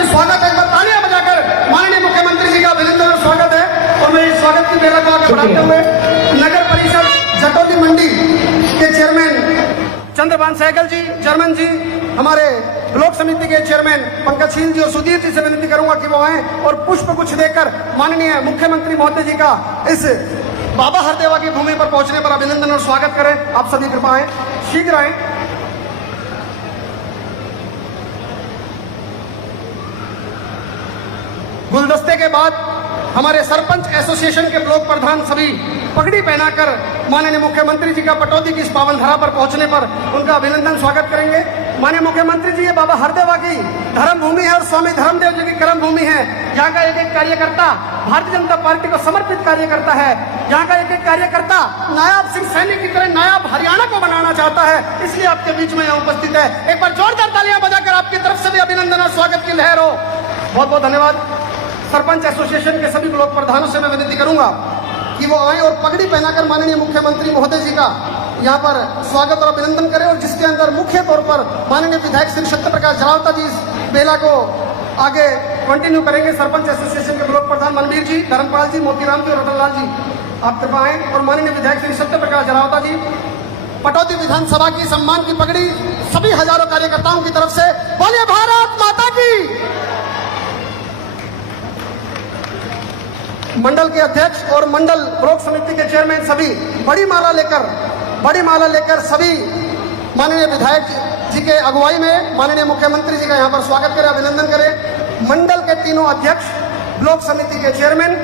सभी स्वागत है, एक बार तालियां बजाकर माननीय मुख्यमंत्री जी का अभिनंदन और स्वागत है। और मैं इस स्वागत की बेला को आगे बढ़ाते हुए नगर परिषद जटौली मंडी के चेयरमैन चंद्रभान सहगल जी, जर्मन जी, हमारे ब्लॉक समिति के चेयरमैन पंकजशील जी और सुधीर जी से विनती करूंगा कि वो आए और पुष्प गुच्छ देकर माननीय मुख्यमंत्री महोदय जी का इस बाबा हरदेवा की भूमि पर पहुंचने पर अभिनंदन और स्वागत करें। आप सभी कृपा आए, शीघ्र आए। गुलदस्ते के बाद हमारे सरपंच एसोसिएशन के ब्लॉक प्रधान सभी पगड़ी पहनाकर माननीय मुख्यमंत्री जी का पटौदी की इस पावन धरा पर पहुंचने पर उनका अभिनंदन स्वागत करेंगे। माननीय मुख्यमंत्री जी, ये बाबा हरदेवा की धर्म भूमि है और स्वामी धर्मदेव जी की कर्म भूमि है। यहाँ का एक एक कार्यकर्ता भारतीय जनता पार्टी को समर्पित कार्य करता है। यहाँ का एक एक कार्यकर्ता नायाब सिंह सैनी की तरह नायाब हरियाणा को बनाना चाहता है, इसलिए आपके बीच में यहाँ उपस्थित है। एक बार जोरदार तालियां बजाकर आपकी तरफ से भी अभिनंदन और स्वागत की लहर हो। बहुत बहुत धन्यवाद। सरपंच एसोसिएशन के सभी ब्लॉक प्रधानों से मैं विनती करूंगा कि वो आए और पगड़ी पहनाकर माननीय मुख्यमंत्री महोदय जी का यहाँ पर स्वागत और अभिनंदन करें, और जिसके अंदर मुख्य तौर पर माननीय विधायक श्री सत्यप्रकाश जलावता जी इस बेला को आगे कंटिन्यू करेंगे। सरपंच एसोसिएशन के ब्लॉक प्रधान मनवीर जी, धर्मपाल जी, मोतीराम जी और रतनलाल जी, आप कृपा आए। और माननीय विधायक श्री सत्यप्रकाश जलावता जी, पटौदी विधानसभा की सम्मान की पगड़ी सभी हजारों कार्यकर्ताओं की तरफ से बोलिए भारत माता की। मंडल के अध्यक्ष और मंडल ब्लॉक समिति के चेयरमैन सभी बड़ी माला लेकर सभी माननीय विधायक जी के अगुवाई में माननीय मुख्यमंत्री जी का यहाँ पर स्वागत करें, अभिनंदन करें। मंडल के तीनों अध्यक्ष, ब्लॉक समिति के चेयरमैन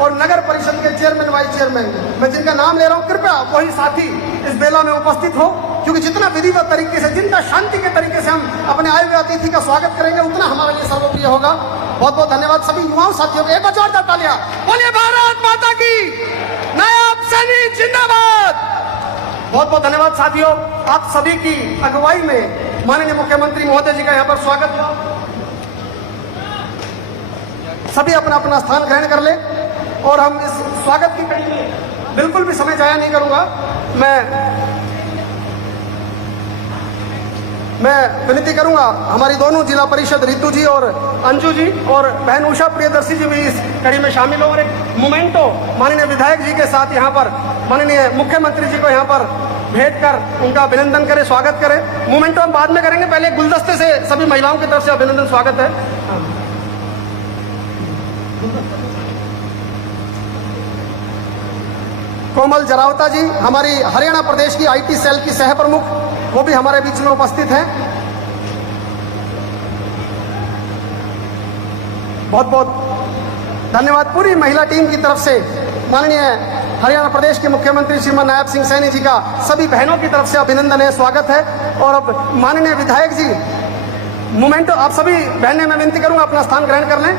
और नगर परिषद के चेयरमैन, वाइस चेयरमैन, मैं जिनका नाम ले रहा हूँ, कृपया वही साथी इस बेला में उपस्थित हो, क्योंकि जितना विधिवत तरीके से, जितना शांति के तरीके से हम अपने आए हुए अतिथि का स्वागत करेंगे, उतना हमारे लिए सर्वप्रिय होगा। बहुत बहुत धन्यवाद सभी युवाओं साथियों को। एक बार जोरदार तालियां, बोलिए भारत माता की, नायाब सैनी जिंदाबाद। बहुत बहुत धन्यवाद साथियों, आप सभी की अगुवाई में माननीय मुख्यमंत्री महोदय जी का यहाँ पर स्वागत हुआ। सभी अपना अपना स्थान ग्रहण कर ले और हम इस स्वागत की कड़ी में बिल्कुल भी समय जाया नहीं करूंगा। मैं विनती करूंगा हमारी दोनों जिला परिषद रितु जी और अंजू जी और बहन उषा प्रियदर्शी जी भी इस कड़ी में शामिल हो, और एक मोमेंटो माननीय विधायक जी के साथ यहाँ पर माननीय मुख्यमंत्री जी को यहाँ पर भेंट कर उनका अभिनंदन करें, स्वागत करें। मोमेंटो हम बाद में करेंगे, पहले गुलदस्ते से सभी महिलाओं की तरफ से अभिनंदन स्वागत है। कोमल जरावता जी, हमारी हरियाणा प्रदेश की IT सेल की सह प्रमुख, वो भी हमारे बीच में उपस्थित हैं। बहुत बहुत धन्यवाद। पूरी महिला टीम की तरफ से माननीय हरियाणा प्रदेश के मुख्यमंत्री श्रीमान नायब सिंह सैनी जी का सभी बहनों की तरफ से अभिनंदन है, स्वागत है। और अब माननीय विधायक जी मोमेंटो, आप सभी बहनें मैं विनती करूंगा अपना स्थान ग्रहण कर लें।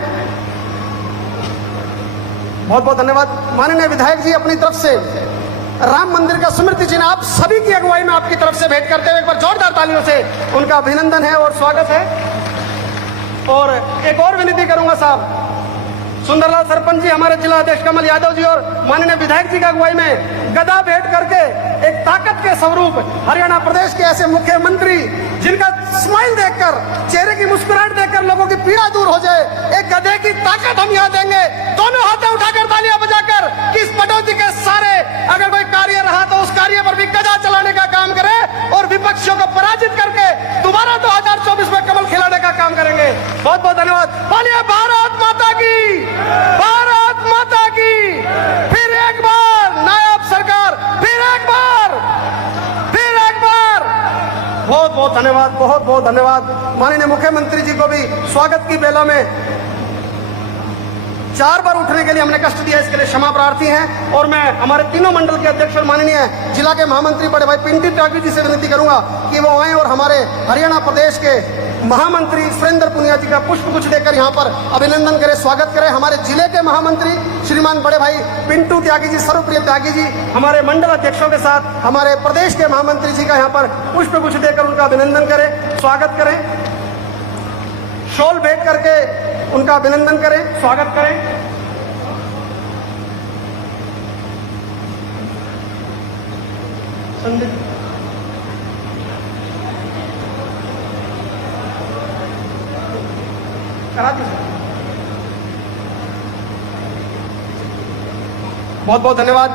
बहुत बहुत धन्यवाद। माननीय विधायक जी अपनी तरफ से राम मंदिर का स्मृति चिन्ह आप सभी की अगुवाई में आपकी तरफ से भेंट करते हुए एक बार जोरदार तालियों से उनका अभिनंदन है और स्वागत है। और एक और विनती करूंगा साहब, सुंदरलाल सरपंच जी, हमारे जिला अध्यक्ष कमल यादव जी और माननीय विधायक जी की अगुवाई में गदा भेंट करके एक ताकत के स्वरूप हरियाणा प्रदेश के ऐसे मुख्यमंत्री जिनका स्माइल देखकर, चेहरे की मुस्कुराहट देखकर लोगों की पीड़ा दूर हो जाए, एक गधे की ताकत हम यहाँ देंगे, दोनों हाथें उठाकर तालियां बजाकर कि इस पटौदी के सारे अगर कोई कार्य रहा तो उस कार्य पर भी गदा चलाने का काम करे और विपक्षियों को पराजित करके दोबारा 2024 में कमल खिलाने का काम करेंगे। बहुत बहुत धन्यवाद। बोलिए भारत माता की, भारत माता की। फिर एक बार नायब सरकार, फिर एक बार। बहुत बहुत धन्यवाद, बहुत बहुत धन्यवाद। माननीय मुख्यमंत्री जी को भी स्वागत की बेला में 4 बार उठने के लिए हमने कष्ट दिया, इसके लिए क्षमा प्रार्थी हैं। और मैं हमारे तीनों मंडल के अध्यक्ष और माननीय जिला के महामंत्री बड़े भाई पिंटू त्यागी जी से विनती करूंगा कि वो आए और हमारे हरियाणा प्रदेश के महामंत्री सुरेंद्र पुनिया जी का पुष्प गुच्छ देकर यहाँ पर अभिनंदन करें, स्वागत करें। हमारे जिले के महामंत्री श्रीमान बड़े भाई पिंटू त्यागी जी, सर्वप्रिय त्यागी जी, हमारे मंडल अध्यक्षों के साथ हमारे प्रदेश के महामंत्री जी का यहाँ पर पुष्प गुच्छ देकर उनका अभिनंदन करें, स्वागत करें। शॉल भेंट करके उनका अभिनंदन करें, स्वागत करें। करा दीजिए। बहुत बहुत धन्यवाद।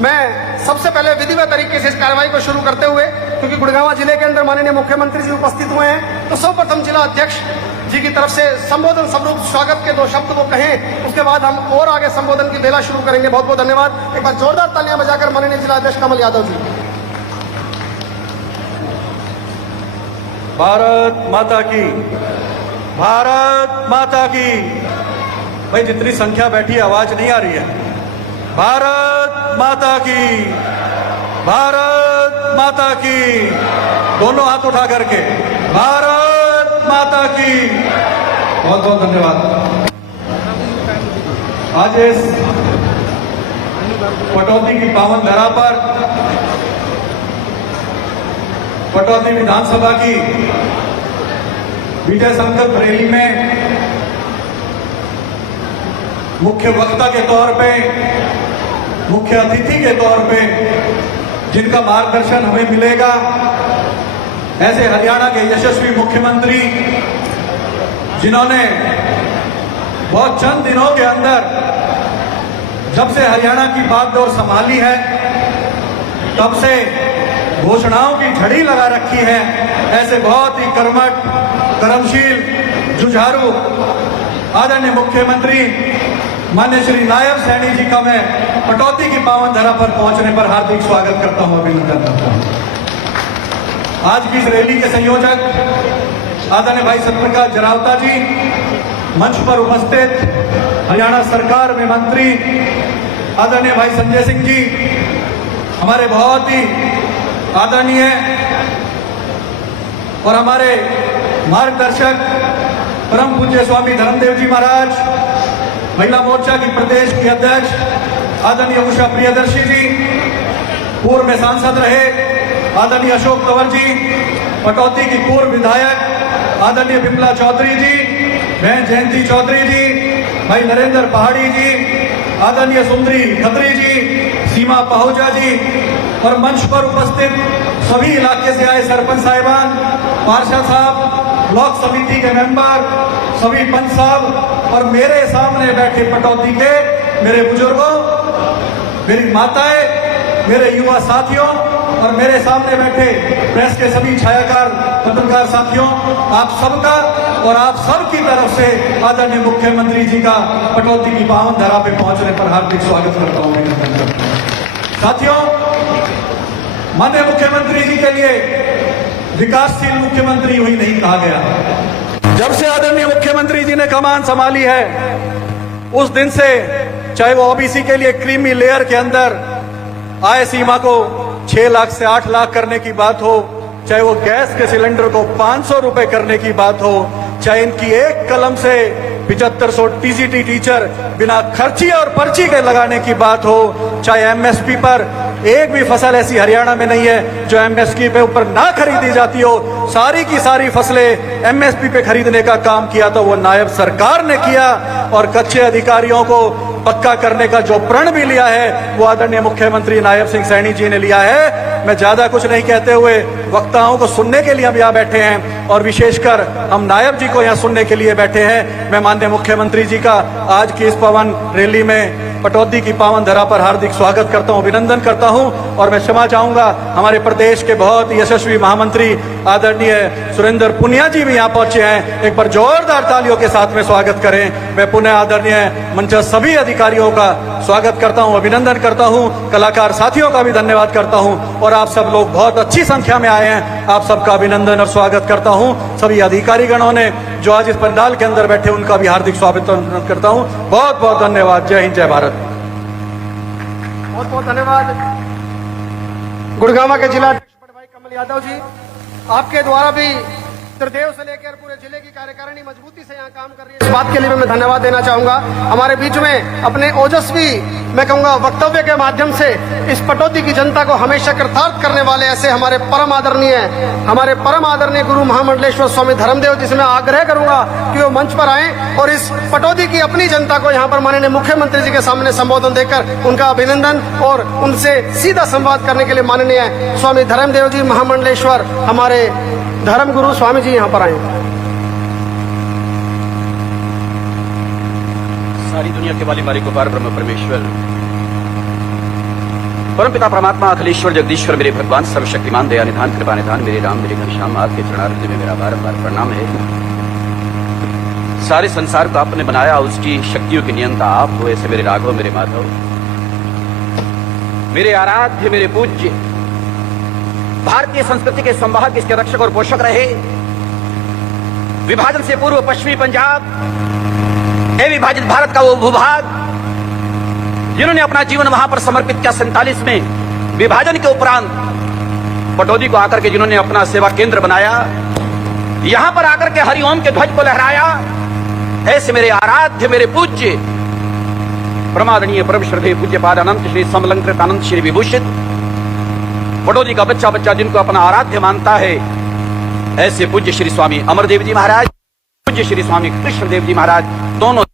मैं सबसे पहले विधिवत तरीके से इस कार्रवाई को शुरू करते हुए, क्योंकि गुड़गांव जिले के अंदर माननीय मुख्यमंत्री जी उपस्थित हुए हैं, तो सर्वप्रथम जिला अध्यक्ष जी की तरफ से संबोधन स्वरूप स्वागत के 2 शब्द वो कहें, उसके बाद हम और आगे संबोधन की बेला शुरू करेंगे। बहुत बहुत धन्यवाद। एक बार जोरदार तालियां बजाकर माननीय जिला अध्यक्ष कमल यादव जी। भारत माता की, भारत माता की। भाई जितनी संख्या बैठी है आवाज नहीं आ रही है। भारत माता की, भारत माता की। दोनों हाथ उठा करके भारत माता की। बहुत बहुत धन्यवाद। आज इस पटौदी की पावन धरा पर पटौदी विधानसभा की विजय संकल्प रैली में मुख्य वक्ता के तौर पे, मुख्य अतिथि के तौर पे जिनका मार्गदर्शन हमें मिलेगा, ऐसे हरियाणा के यशस्वी मुख्यमंत्री जिन्होंने बहुत चंद दिनों के अंदर, जब से हरियाणा की बागडोर संभाली है, तब से घोषणाओं की झड़ी लगा रखी है। ऐसे बहुत ही कर्मठ, कर्मशील, जुझारू आदरणीय मुख्यमंत्री माननीय श्री नायब सैनी जी का मैं पटौदी की पावन धरा पर पहुंचने पर हार्दिक स्वागत करता हूं, अभिनंदन करता हूं। आज की इस रैली के संयोजक आदरणीय भाई सत्यप्रकाश जरावता जी, मंच पर उपस्थित हरियाणा सरकार में मंत्री आदरणीय भाई संजय सिंह जी, हमारे बहुत ही आदरणीय और हमारे मार्गदर्शक परम पूज्य स्वामी धर्मदेव जी महाराज, महिला मोर्चा की प्रदेश की अध्यक्ष आदरणीय उषा प्रियदर्शी जी, पूर्व में सांसद रहे आदरणीय अशोक तंवर जी, पटौदी की पूर्व विधायक आदरणीय बिमला चौधरी जी, बहन जयंती चौधरी जी, भाई नरेंद्र पहाड़ी जी, आदरणीय सुंदरी खत्री जी, सीमा पहुजा जी, और मंच पर उपस्थित सभी इलाके से आए सरपंच साहिबान, पार्षद साहब, ब्लॉक समिति के मेंबर, सभी पंच साहब और मेरे सामने बैठे पटौदी के मेरे बुजुर्गों, मेरी माताएं, मेरे युवा साथियों और मेरे सामने बैठे प्रेस के सभी छायाकार पत्रकार साथियों, आप सबका और आप सबकी तरफ से आदरणीय मुख्यमंत्री जी का पटौदी की पावन धरा पे पहुंचने पर हार्दिक स्वागत करता हूं। साथियों, माननीय मुख्यमंत्री जी के लिए विकासशील मुख्यमंत्री हुई नहीं कहा गया। जब से आदरणीय मुख्यमंत्री जी ने कमान संभाली है, उस दिन से चाहे वो ओबीसी के लिए क्रीमी लेयर के अंदर आय सीमा को 6 लाख से 8 लाख करने की बात हो, चाहे वो गैस के सिलेंडर को 500 रुपए करने की बात हो, चाहे इनकी एक कलम से 7500 टीसीटी टीचर बिना खर्ची और पर्ची के लगाने की बात हो, चाहे एमएसपी पर एक भी फसल ऐसी हरियाणा में नहीं है जो एमएसपी पे ऊपर ना खरीदी जाती हो। सारी की सारी फसलें एमएसपी पे खरीदने का काम किया तो वो नायब सरकार ने किया, और कच्चे अधिकारियों को पक्का करने का जो प्रण भी लिया है वो आदरणीय मुख्यमंत्री नायब सिंह सैनी जी ने लिया है। मैं ज्यादा कुछ नहीं कहते हुए वक्ताओं को सुनने के लिए हम यहाँ बैठे हैं, और विशेषकर हम नायब जी को यहाँ सुनने के लिए बैठे हैं। मैं माननीय मुख्यमंत्री जी का आज की इस पवन रैली में पटौदी की पावन धरा पर हार्दिक स्वागत करता हूं, अभिनंदन करता हूं, और मैं क्षमा चाहूंगा हमारे प्रदेश के बहुत ही यशस्वी महामंत्री आदरणीय सुरेंद्र पुनिया जी भी यहाँ पहुंचे हैं। एक बार जोरदार तालियों के साथ में स्वागत करें। मैं पुनः आदरणीय मंच सभी अधिकारियों का स्वागत करता हूं, अभिनंदन करता हूं, कलाकार साथियों का भी धन्यवाद करता हूं, और आप सब लोग बहुत अच्छी संख्या में आए हैं, आप सबका अभिनंदन और स्वागत करता हूं। सभी अधिकारी गणों ने जो आज इस पंडाल के अंदर बैठे उनका भी हार्दिक स्वागत करता हूं। बहुत बहुत धन्यवाद। जय हिंद, जय भारत। बहुत बहुत धन्यवाद। गुड़गांव के जिला अध्यक्ष भाई कमल यादव जी, आपके द्वारा भी त्रिदेव से लेकर पूरे जिले की कार्यकारिणी मजबूती से यहाँ काम कर रही है, इस बात के लिए मैं धन्यवाद देना चाहूंगा। हमारे बीच में अपने ओजस्वी, मैं कहूंगा, वक्तव्य के माध्यम से इस पटौदी की जनता को हमेशा कृतार्थ करने वाले ऐसे हमारे परम आदरणीय गुरु महामंडलेश्वर स्वामी धर्मदेव जी से मैं आग्रह करूंगा कि वो मंच पर आए और इस पटौदी की अपनी जनता को यहाँ पर माननीय मुख्यमंत्री जी के सामने संबोधन देकर उनका अभिनंदन और उनसे सीधा संवाद करने के लिए माननीय स्वामी धर्मदेव जी महामंडलेश्वर हमारे धर्म गुरु स्वामी जी यहाँ पर आए। सारी दुनिया के वाली मालिक पार ब्रह्म परमेश्वर परमपिता परमात्मा अखिलेश्वर जगदीश्वर मेरे भगवान सर्वशक्तिमान दया निधान कृपा निधान मेरे राम मेरे घनश्याम आपके चरणारविंद में मेरा बार प्रणाम है। सारे संसार को आपने बनाया, उसकी शक्तियों की नियंता आप हो। ऐसे मेरे राघव मेरे माधव मेरे आराध्य मेरे पूज्य भारतीय संस्कृति के संवाहक इसके रक्षक और पोषक रहे। विभाजन से पूर्व पश्चिमी पंजाब विभाजित भारत का वो भूभाग जिन्होंने अपना जीवन वहां पर समर्पित किया। 47 में विभाजन के उपरांत पटौदी को आकर के जिन्होंने अपना सेवा केंद्र बनाया, यहां पर आकर के हरिओम के ध्वज को लहराया। ऐसे मेरे आराध्य मेरे पूज्य परमादरणीय परम श्रद्धेय पूज्य पाद अनंत श्री समलंकृत अनंत श्री विभूषित पटौदी का बच्चा बच्चा जिनको अपना आराध्य मानता है, ऐसे पूज्य श्री स्वामी अमरदेव जी महाराज, पूज्य श्री स्वामी कृष्णदेव जी महाराज, दोनों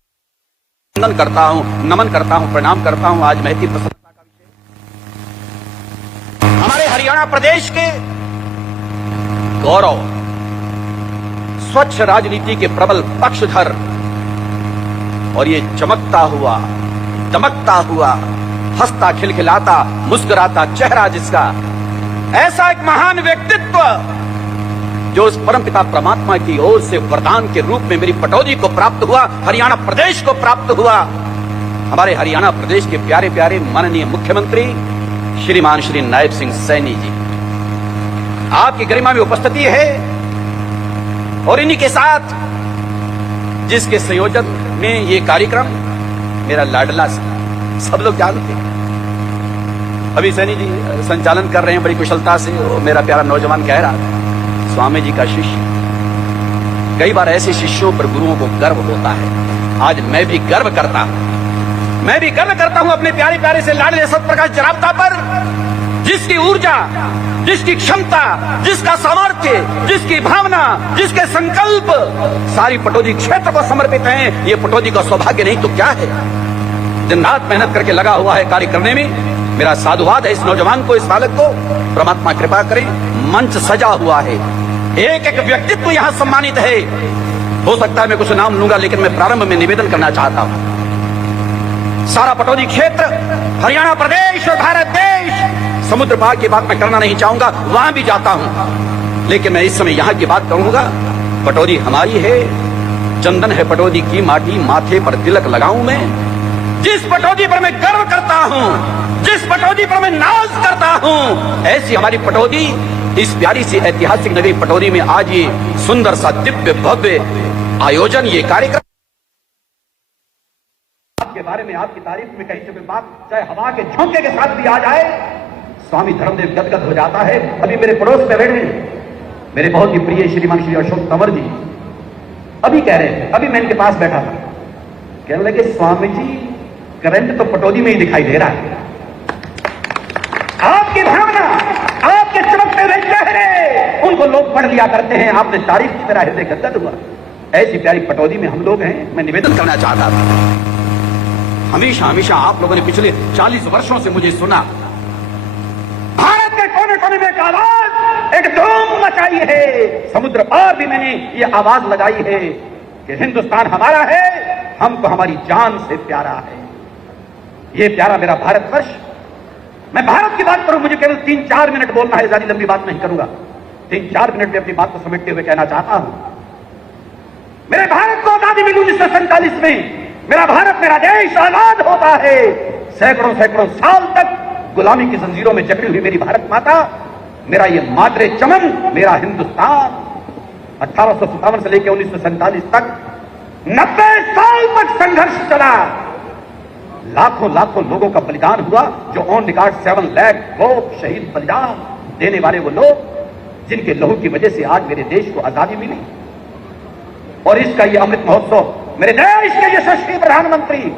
नमन करता हूं, प्रणाम करता हूं। आज महती प्रसन्नता का विषय हमारे हरियाणा प्रदेश के गौरव, स्वच्छ राजनीति के प्रबल पक्षधर और ये चमकता हुआ दमकता हुआ हंसता खिलखिलाता मुस्कुराता चेहरा जिसका, ऐसा एक महान व्यक्तित्व जो उस परमपिता परमात्मा की ओर से वरदान के रूप में मेरी पटौदी को प्राप्त हुआ, हरियाणा प्रदेश को प्राप्त हुआ। हमारे हरियाणा प्रदेश के प्यारे प्यारे माननीय मुख्यमंत्री श्रीमान श्री नायब सिंह सैनी जी, आपकी गरिमा में उपस्थिति है और इन्हीं के साथ जिसके संयोजन में ये कार्यक्रम मेरा लाडला सब लोग जानते हैं। अभी सैनी जी संचालन कर रहे हैं बड़ी कुशलता से। मेरा प्यारा नौजवान कह रहा था, स्वामी जी का शिष्य, कई बार ऐसे शिष्यों पर गुरुओं को गर्व होता है। आज मैं भी गर्व करता हूं अपने प्यारे प्यारे से लाडले सतप्रकाश जरावता पर, जिसकी ऊर्जा, जिसकी क्षमता, जिसका सामर्थ्य, जिसकी भावना, जिसके संकल्प सारी पटौदी क्षेत्र को समर्पित हैं। ये पटौदी का सौभाग्य नहीं तो क्या है। दिन रात मेहनत करके लगा हुआ है कार्य करने में। मेरा साधुवाद है इस नौजवान को, इस बालक को। परमात्मा कृपा करें। मंच सजा हुआ है, एक एक व्यक्तित्व यहां सम्मानित है। हो सकता है मैं कुछ नाम लूंगा, लेकिन मैं प्रारंभ में निवेदन करना चाहता हूं, सारा पटौदी क्षेत्र, हरियाणा प्रदेश और भारत देश, समुद्र पार की बात मैं करना नहीं चाहूंगा, वहां भी जाता हूं, लेकिन मैं इस समय यहां की बात करूंगा। पटौदी हमारी है, चंदन है पटौदी की माटी, माथे पर तिलक लगाऊं मैं। जिस पटौदी पर मैं गर्व करता हूं, जिस पटौदी पर मैं नाज करता हूं, ऐसी हमारी पटौदी, इस प्यारी सी ऐतिहासिक नगरी पटौदी में आज ये सुंदर सा दिव्य भव्य आयोजन, ये कार्यक्रम आपके बारे में, आपकी तारीफ में कहीं से बात चाहे हवा के झोंके के साथ भी आ जाए, स्वामी धर्मदेव गदगद हो जाता है। अभी मेरे पड़ोस में बैठे मेरे बहुत ही प्रिय श्रीमान श्री अशोक तंवर जी अभी कह रहे थे, अभी मैं इनके पास बैठा था, कहने लगे स्वामी जी करंट तो पटौदी में ही दिखाई दे रहा है। आपकी भावना, आपके चमकते हुए चेहरे, उनको लोग पढ़ लिया करते हैं। आपने तारीफ की तरह हृदय गदगद हुआ। ऐसी प्यारी पटौदी में हम लोग हैं। मैं निवेदन करना चाहता था, हमेशा हमेशा आप लोगों ने पिछले 40 वर्षों से मुझे सुना, भारत के कोने कोने में एक आवाज, एक धूम मचाई है, समुद्र पार भी मैंने ये आवाज लगाई है कि हिंदुस्तान हमारा है, हमको हमारी जान से प्यारा है। ये प्यारा मेरा भारतवर्ष। मैं भारत की बात करूं, मुझे केवल 3-4 मिनट बोलना है, ज्यादा लंबी बात नहीं करूंगा। 3-4 मिनट में अपनी बात को समेटते हुए कहना चाहता हूं, मेरे भारत को आजादी मिली 1947 में। मेरा भारत, मेरा देश आजाद होता है। सैकड़ों सैकड़ों साल तक गुलामी की जंजीरों में जकड़ी हुई मेरी भारत माता, मेरा ये मातृ चमन, मेरा हिंदुस्तान 1857 से लेकर 1947 तक 90 साल तक संघर्ष चला। लाखों लाखों लोगों का बलिदान हुआ, जो ऑन रिकॉर्ड 7 लाख लोग शहीद बलिदान देने वाले वो लोग, जिनके लहू की वजह से आज मेरे देश को आजादी मिली। और इसका ये अमृत महोत्सव, मेरे देश के यशस्वी प्रधानमंत्री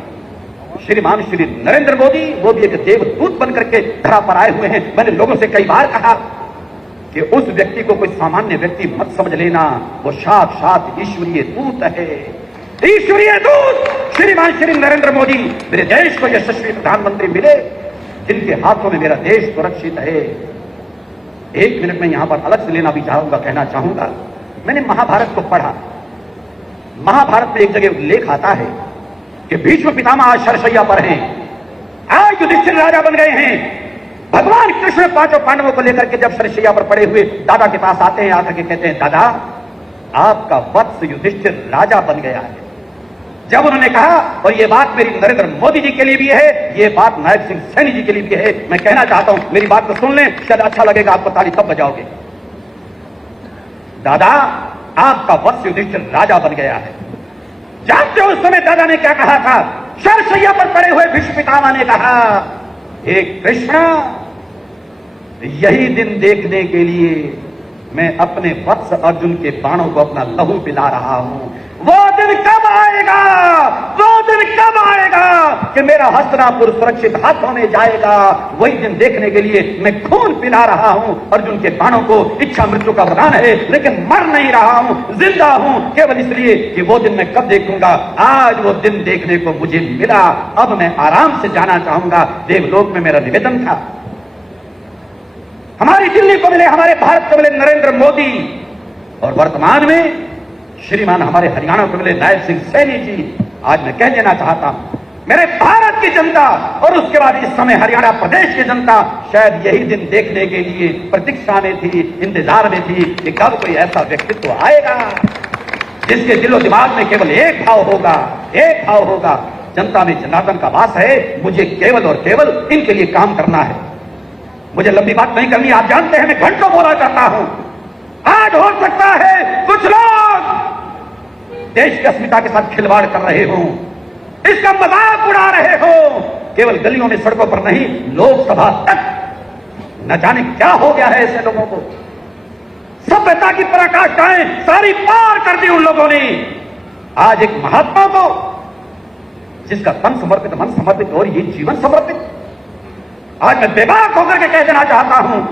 श्रीमान श्री नरेंद्र मोदी, वो भी एक देवदूत बनकर के धरा पर आए हुए हैं। मैंने लोगों से कई बार कहा कि उस व्यक्ति को कोई सामान्य व्यक्ति मत समझ लेना, वो साक्षात ईश्वरीय दूत है। ईश्वरीय दूत श्रीमान श्री नरेंद्र मोदी मेरे देश को यशस्वी प्रधानमंत्री मिले, जिनके हाथों में मेरा देश सुरक्षित है। 1 मिनट में यहां पर अलग से लेना भी चाहूंगा, कहना चाहूंगा, मैंने महाभारत को पढ़ा। महाभारत में एक जगह लेख आता है कि भीष्म पितामह आज शरशैया पर हैं, आज युधिष्ठिर राजा बन गए हैं। भगवान कृष्ण पांचों पांडवों को लेकर के जब शरशैया पर पड़े हुए दादा के पास आते हैं, आकर के कहते हैं, दादा आपका वत्स युधिष्ठिर राजा बन गया है। जब उन्होंने कहा, और ये बात मेरी नरेंद्र मोदी जी के लिए भी है, ये बात नायब सिंह सैनी जी के लिए भी है, मैं कहना चाहता हूं, मेरी बात को सुन लें, शायद अच्छा लगेगा आपको, ताली तब बजाओगे। दादा आपका वत्स युधिष्ठिर राजा बन गया है। जानते हो उस समय दादा ने क्या कहा था? शरशैया पर पड़े हुए भीष्म पितामह ने कहा, हे कृष्ण, यही दिन देखने के लिए मैं अपने वत्स अर्जुन के बाणों को अपना लहू पिला रहा हूं। वो दिन कब आएगा, वो दिन कब आएगा कि मेरा हस्तिनापुर सुरक्षित हाथों में जाएगा? वही दिन देखने के लिए मैं खून पिला रहा हूं अर्जुन के बाणों को। इच्छा मृत्यु का वरदान है, लेकिन मर नहीं रहा हूं, जिंदा हूं केवल इसलिए कि वो दिन मैं कब देखूंगा। आज वो दिन देखने को मुझे मिला, अब मैं आराम से जाना चाहूंगा। देवलोक में मेरा निवेदन था, हमारी दिल्ली को मिले, हमारे भारत को मिले नरेंद्र मोदी, और वर्तमान में श्रीमान हमारे हरियाणा को मिले नायब सिंह सैनी जी। आज मैं कह देना चाहता हूं, मेरे भारत की जनता और उसके बाद इस समय हरियाणा प्रदेश की जनता शायद यही दिन देखने के लिए प्रतीक्षा में थी, इंतजार में थी कि कब कोई ऐसा व्यक्तित्व आएगा जिसके दिलो दिमाग में केवल एक भाव होगा, एक भाव होगा, जनता में जनार्दन का वास है, मुझे केवल और केवल इनके लिए काम करना है। मुझे लंबी बात नहीं करनी, आप जानते हैं मैं घंटों बोला करता हूं। आज हो सकता है कुछ लोग देश की अस्मिता के साथ खिलवाड़ कर रहे हो, इसका मजाक उड़ा रहे हो, केवल गलियों में सड़कों पर नहीं, लोकसभा तक न जाने क्या हो गया है ऐसे लोगों को। सभ्यता की पराकाष्ठाएं सारी पार कर दी उन लोगों ने। आज एक महात्मा को, जिसका तन समर्पित, मन समर्पित और ये जीवन समर्पित, आज मैं बेबाक होकर के कह देना चाहता हूं,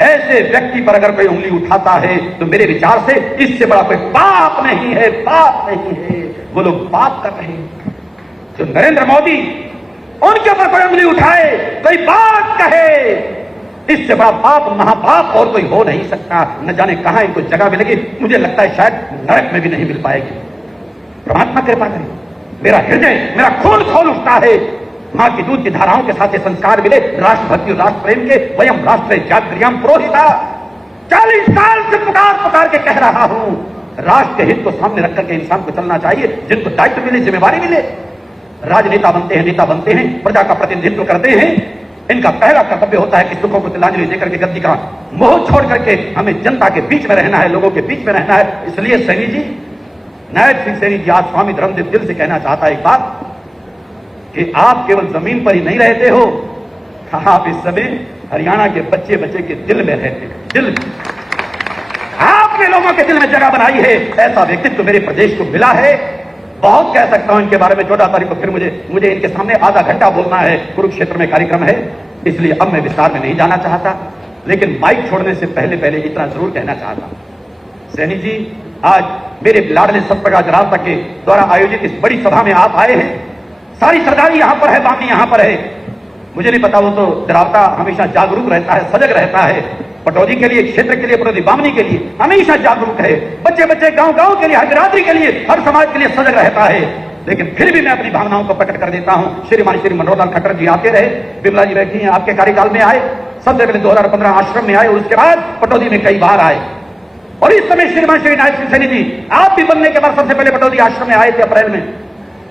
ऐसे व्यक्ति पर अगर कोई उंगली उठाता है तो मेरे विचार से इससे बड़ा कोई पाप नहीं है, पाप नहीं है। वो लोग पाप कर रहे हैं। जो नरेंद्र मोदी उनके ऊपर कोई उंगली उठाए, कोई बात कहे, इससे बड़ा पाप, महापाप और कोई हो नहीं सकता। न जाने कहां इनको जगह मिलेगी, मुझे लगता है शायद नरक में भी नहीं मिल पाएगी। परमात्मा कृपा करे, मेरा हृदय, मेरा खून खोल उठता है। मां की दूध की धाराओं के साथ ये संस्कार मिले, राष्ट्रभक्ति और राष्ट्र प्रेम के। वयम राष्ट्र जागृयाम पुरोहिता, 40 साल से पुकार के कह रहा हूं, राष्ट्र के हित को सामने रखकर के इंसान को चलना चाहिए। जिनको दायित्व मिले, जिम्मेवारी मिले, राजनेता बनते हैं, नेता बनते हैं, प्रजा का प्रतिनिधित्व करते हैं, इनका पहला कर्तव्य होता है कि सुखों को तिलांजलि देकर के गद्दी का मोह छोड़ करके हमें जनता के बीच में रहना है, लोगों के बीच में रहना है। इसलिए सैनी जी, नायब सिंह सैनी जी, आज स्वामी धर्मदेव दिल से कहना चाहता है एक बात, कि आप केवल जमीन पर ही नहीं रहते हो, आप इस समय हरियाणा के बच्चे बच्चे के दिल में रहते हैं। दिल में आपने लोगों के दिल में जगह बनाई है। ऐसा व्यक्तित्व मेरे प्रदेश को मिला है। बहुत कह सकता हूं इनके बारे में। 14 तारीख को फिर मुझे इनके सामने आधा घंटा बोलना है, कुरुक्षेत्र में कार्यक्रम है, इसलिए अब मैं विस्तार में नहीं जाना चाहता। लेकिन माइक छोड़ने से पहले पहले इतना जरूर कहना चाहता हूं, सैनी जी, आज मेरे लाडले सतप्रकाश जरावता के द्वारा आयोजित इस बड़ी सभा में आप आए हैं। सारी सरदारी यहां पर है, बामी यहां पर है। मुझे नहीं पता, वो तो जरावता हमेशा जागरूक रहता है, सजग रहता है। पटौदी के लिए, क्षेत्र के लिए, पटौदी बामनी के लिए हमेशा जागरूक है। बच्चे बच्चे, गांव गांव के लिए, हर बिरादरी के लिए, हर समाज के लिए सजग रहता है। लेकिन फिर भी मैं अपनी भावनाओं को प्रकट कर देता हूं। श्रीमान श्री मनोहर लाल खट्टर जी आते रहे, बिमला जी बैठी हैं, आपके कार्यकाल में आए, सबसे पहले 2015 आश्रम में आए और उसके बाद पटौदी में कई बार आए। और इस समय श्रीमान श्री नायब सिंह सैनी जी, आप भी बनने के बाद सबसे पहले पटौदी आश्रम में आए थे अप्रैल में,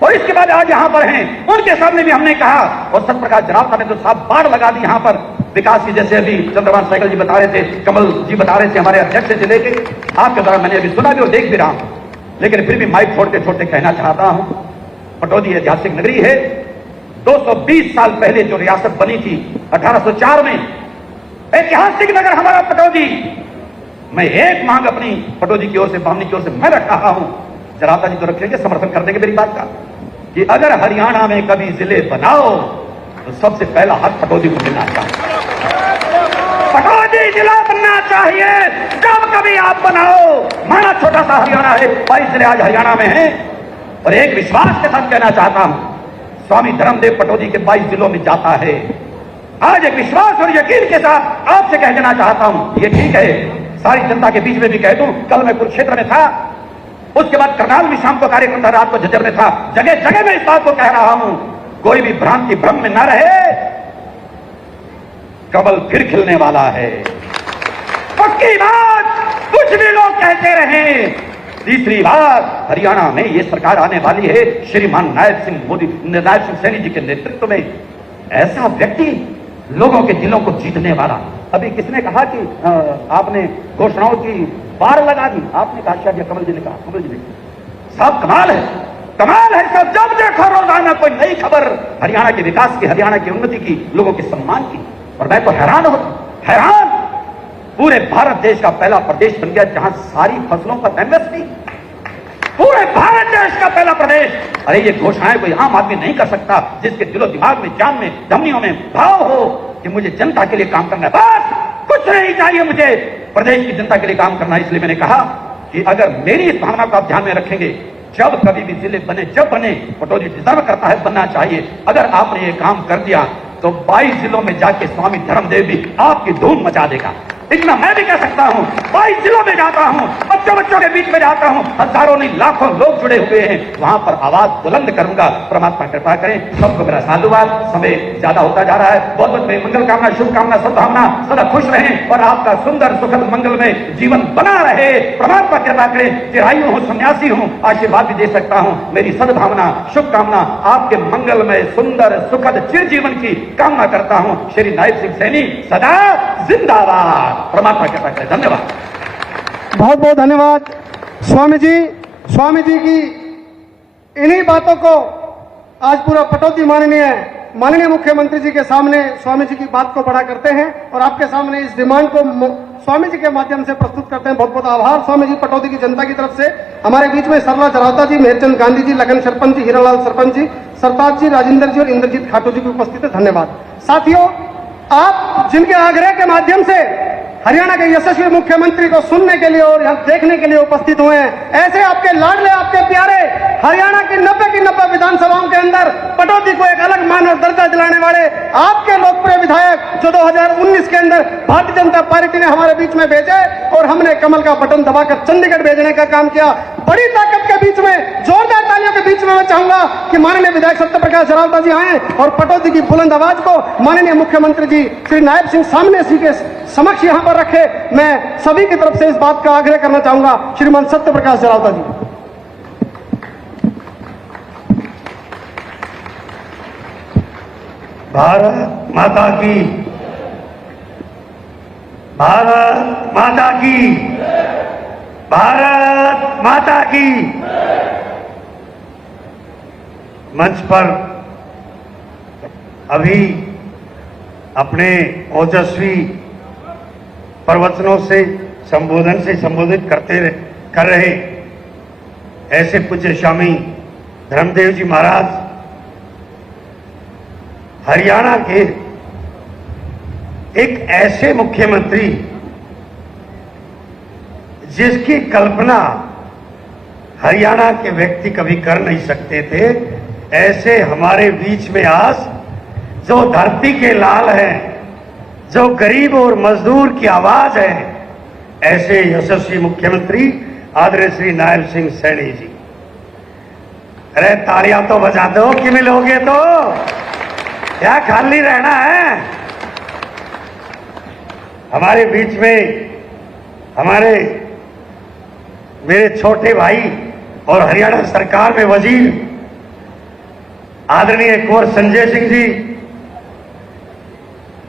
और इसके बाद आज यहां पर हैं। उनके सामने भी हमने कहा, और सतप्रकाश जरावता ने तो साफ बाढ़ लगा दी यहां पर विकास की। जैसे अभी चंद्रभान साइकिल जी बता रहे थे, कमल जी बता रहे थे, हमारे अध्यक्ष से लेके आपके द्वारा मैंने अभी सुना भी और देख भी रहा हूं। लेकिन फिर भी माइक छोड़ते छोड़ते कहना चाहता हूं, पटौदी ऐतिहासिक नगरी है। 220 साल पहले जो रियासत बनी थी 1804 में, ऐतिहासिक नगर हमारा पटौदी। मैं एक मांग अपनी पटौदी की ओर से, बामनी की ओर से मैं रख रहा हूं, जरावता जी तो रखेंगे, समर्थन कर देंगे मेरी बात का, कि अगर हरियाणा में कभी जिले बनाओ तो सबसे पहला हक पटौदी को मिलना चाहिए। पटौदी जिला बनना चाहिए जब कभी आप बनाओ। माना छोटा सा हरियाणा है, 22 जिले आज हरियाणा में हैं। और एक विश्वास के साथ कहना चाहता हूं, स्वामी धर्मदेव पटौदी के 22 जिलों में जाता है। आज एक विश्वास और यकीन के साथ आपसे कह देना चाहता हूं, ये ठीक है, सारी जनता के बीच में भी कह दूं, कल मैं कुरुक्षेत्र में था, उसके बाद करनाल भी शाम को कार्यक्रम था, रात को झज्जर में था। जगह जगह मैं इस बात को कह रहा हूं, कोई भी भ्रांति भ्रम में न रहे, कमल फिर खिलने वाला है। पक्की बात, कुछ भी लोग कहते रहे। तीसरी बात, हरियाणा में ये सरकार आने वाली है श्रीमान नायब सिंह सैनी जी के नेतृत्व में। ऐसा व्यक्ति, लोगों के दिलों को जीतने वाला। अभी किसने कहा कि आपने घोषणाओं की पार लगा दी? आपने कहा, शायद कमल जी ने कहा, कमल जी ने। साहब कमाल है, कमाल है सब। जब देखो रोजाना कोई नई खबर हरियाणा के विकास की, हरियाणा की उन्नति की, लोगों के सम्मान की। और मैं तो हैरान हूं, हैरान। पूरे भारत देश का पहला प्रदेश बन गया जहां सारी फसलों पर एमएसपी, पूरे भारत देश का पहला प्रदेश। अरे ये घोषणाएं कोई आम आदमी नहीं कर सकता, जिसके दिलो दिमाग में, जान में, धमनियों में भाव हो कि मुझे जनता के लिए काम करना है, बस कुछ नहीं चाहिए मुझे, प्रदेश की जनता के लिए काम करना। इसलिए मैंने कहा कि अगर मेरी इस भावना को आप ध्यान में रखेंगे, जब कभी भी जिले बने, जब बने, पटौदी डिजर्व करता है, बनना चाहिए। अगर आपने ये काम कर दिया तो 22 जिलों में जाके स्वामी धर्मदेव भी आपकी धूम मचा देगा। इतना मैं भी कह सकता हूं। 22 जिलों में जाता हूं, बच्चों के बीच में जाता हूं, हजारों नहीं लाखों लोग जुड़े हुए हैं, वहां पर आवाज बुलंद करूंगा। परमात्मा कृपा करें। सबको मेरा साधुवाद। समय ज्यादा होता जा रहा है। बहुत बहुत मेरी मंगल कामना, शुभकामना, सद्भावना। सदा खुश रहें और आपका सुंदर सुखद मंगल में जीवन बना रहे। परमात्मा कृपा करें। चिरायु हूं, सन्यासी हूं, आशीर्वाद भी दे सकता हूं। मेरी सद्भावना, शुभकामना, आपके मंगल में सुंदर सुखद चिर जीवन की कामना करता हूं। श्री नायब सिंह सैनी सदा जिंदाबाद। परमात्मा कृपा करें। धन्यवाद। बहुत बहुत धन्यवाद स्वामी जी। स्वामी जी की इन्हीं बातों को आज पूरा पटौदी माननीय मुख्यमंत्री जी के सामने स्वामी जी की बात को बड़ा करते हैं और आपके सामने इस डिमांड को स्वामी जी के माध्यम से प्रस्तुत करते हैं। बहुत बहुत आभार स्वामी जी, पटौदी की जनता की तरफ से। हमारे बीच में सरला जरावता जी, मेहरचंद गांधी जी, लखन सरपंच जी, हीरालाल सरपंच जी, सरताज जी, राजेंद्र जी और इंद्रजीत खाटू जी भी उपस्थित है। धन्यवाद। साथियों, आप जिनके आग्रह के माध्यम से हरियाणा के यशस्वी मुख्यमंत्री को सुनने के लिए और यहाँ देखने के लिए उपस्थित हुए हैं, ऐसे आपके लाडले, आपके प्यारे हरियाणा की 90 की 90 विधानसभाओं के अंदर पटौदी को एक अलग मान और दर्जा दिलाने वाले आपके लोकप्रिय विधायक जो 2019 के अंदर भारतीय जनता पार्टी ने हमारे बीच में भेजे और हमने कमल का बटन दबाकर चंडीगढ़ भेजने का काम किया। बड़ी ताकत के बीच में, जोरदार तालियों के बीच में मैं चाहूंगा कि माननीय विधायक सत्यप्रकाश जरावता जी आए और पटौदी की बुलंद आवाज को माननीय मुख्यमंत्री जी श्री नायब सिंह सामने जी के समक्ष यहां पर रखे। मैं सभी की तरफ से इस बात का आग्रह करना चाहूंगा। श्रीमान सत्यप्रकाश जरावता जी। भारत माता की, भारत माता की, भारत माता की। मंच पर अभी अपने ओजस्वी प्रवचनों से संबोधित कर रहे ऐसे पूज्य स्वामी धर्मदेव जी महाराज हरियाणा के एक ऐसे मुख्यमंत्री जिसकी कल्पना हरियाणा के व्यक्ति कभी कर नहीं सकते थे, ऐसे हमारे बीच में आज जो धरती के लाल हैं, जो गरीब और मजदूर की आवाज है, ऐसे यशस्वी मुख्यमंत्री आदरणीय श्री नायब सिंह सैनी जी। अरे तालियां तो बजा दो कि मिलोगे तो, क्या खाली रहना है। हमारे बीच में मेरे छोटे भाई और हरियाणा सरकार में वजीर आदरणीय कुंवर संजय सिंह जी,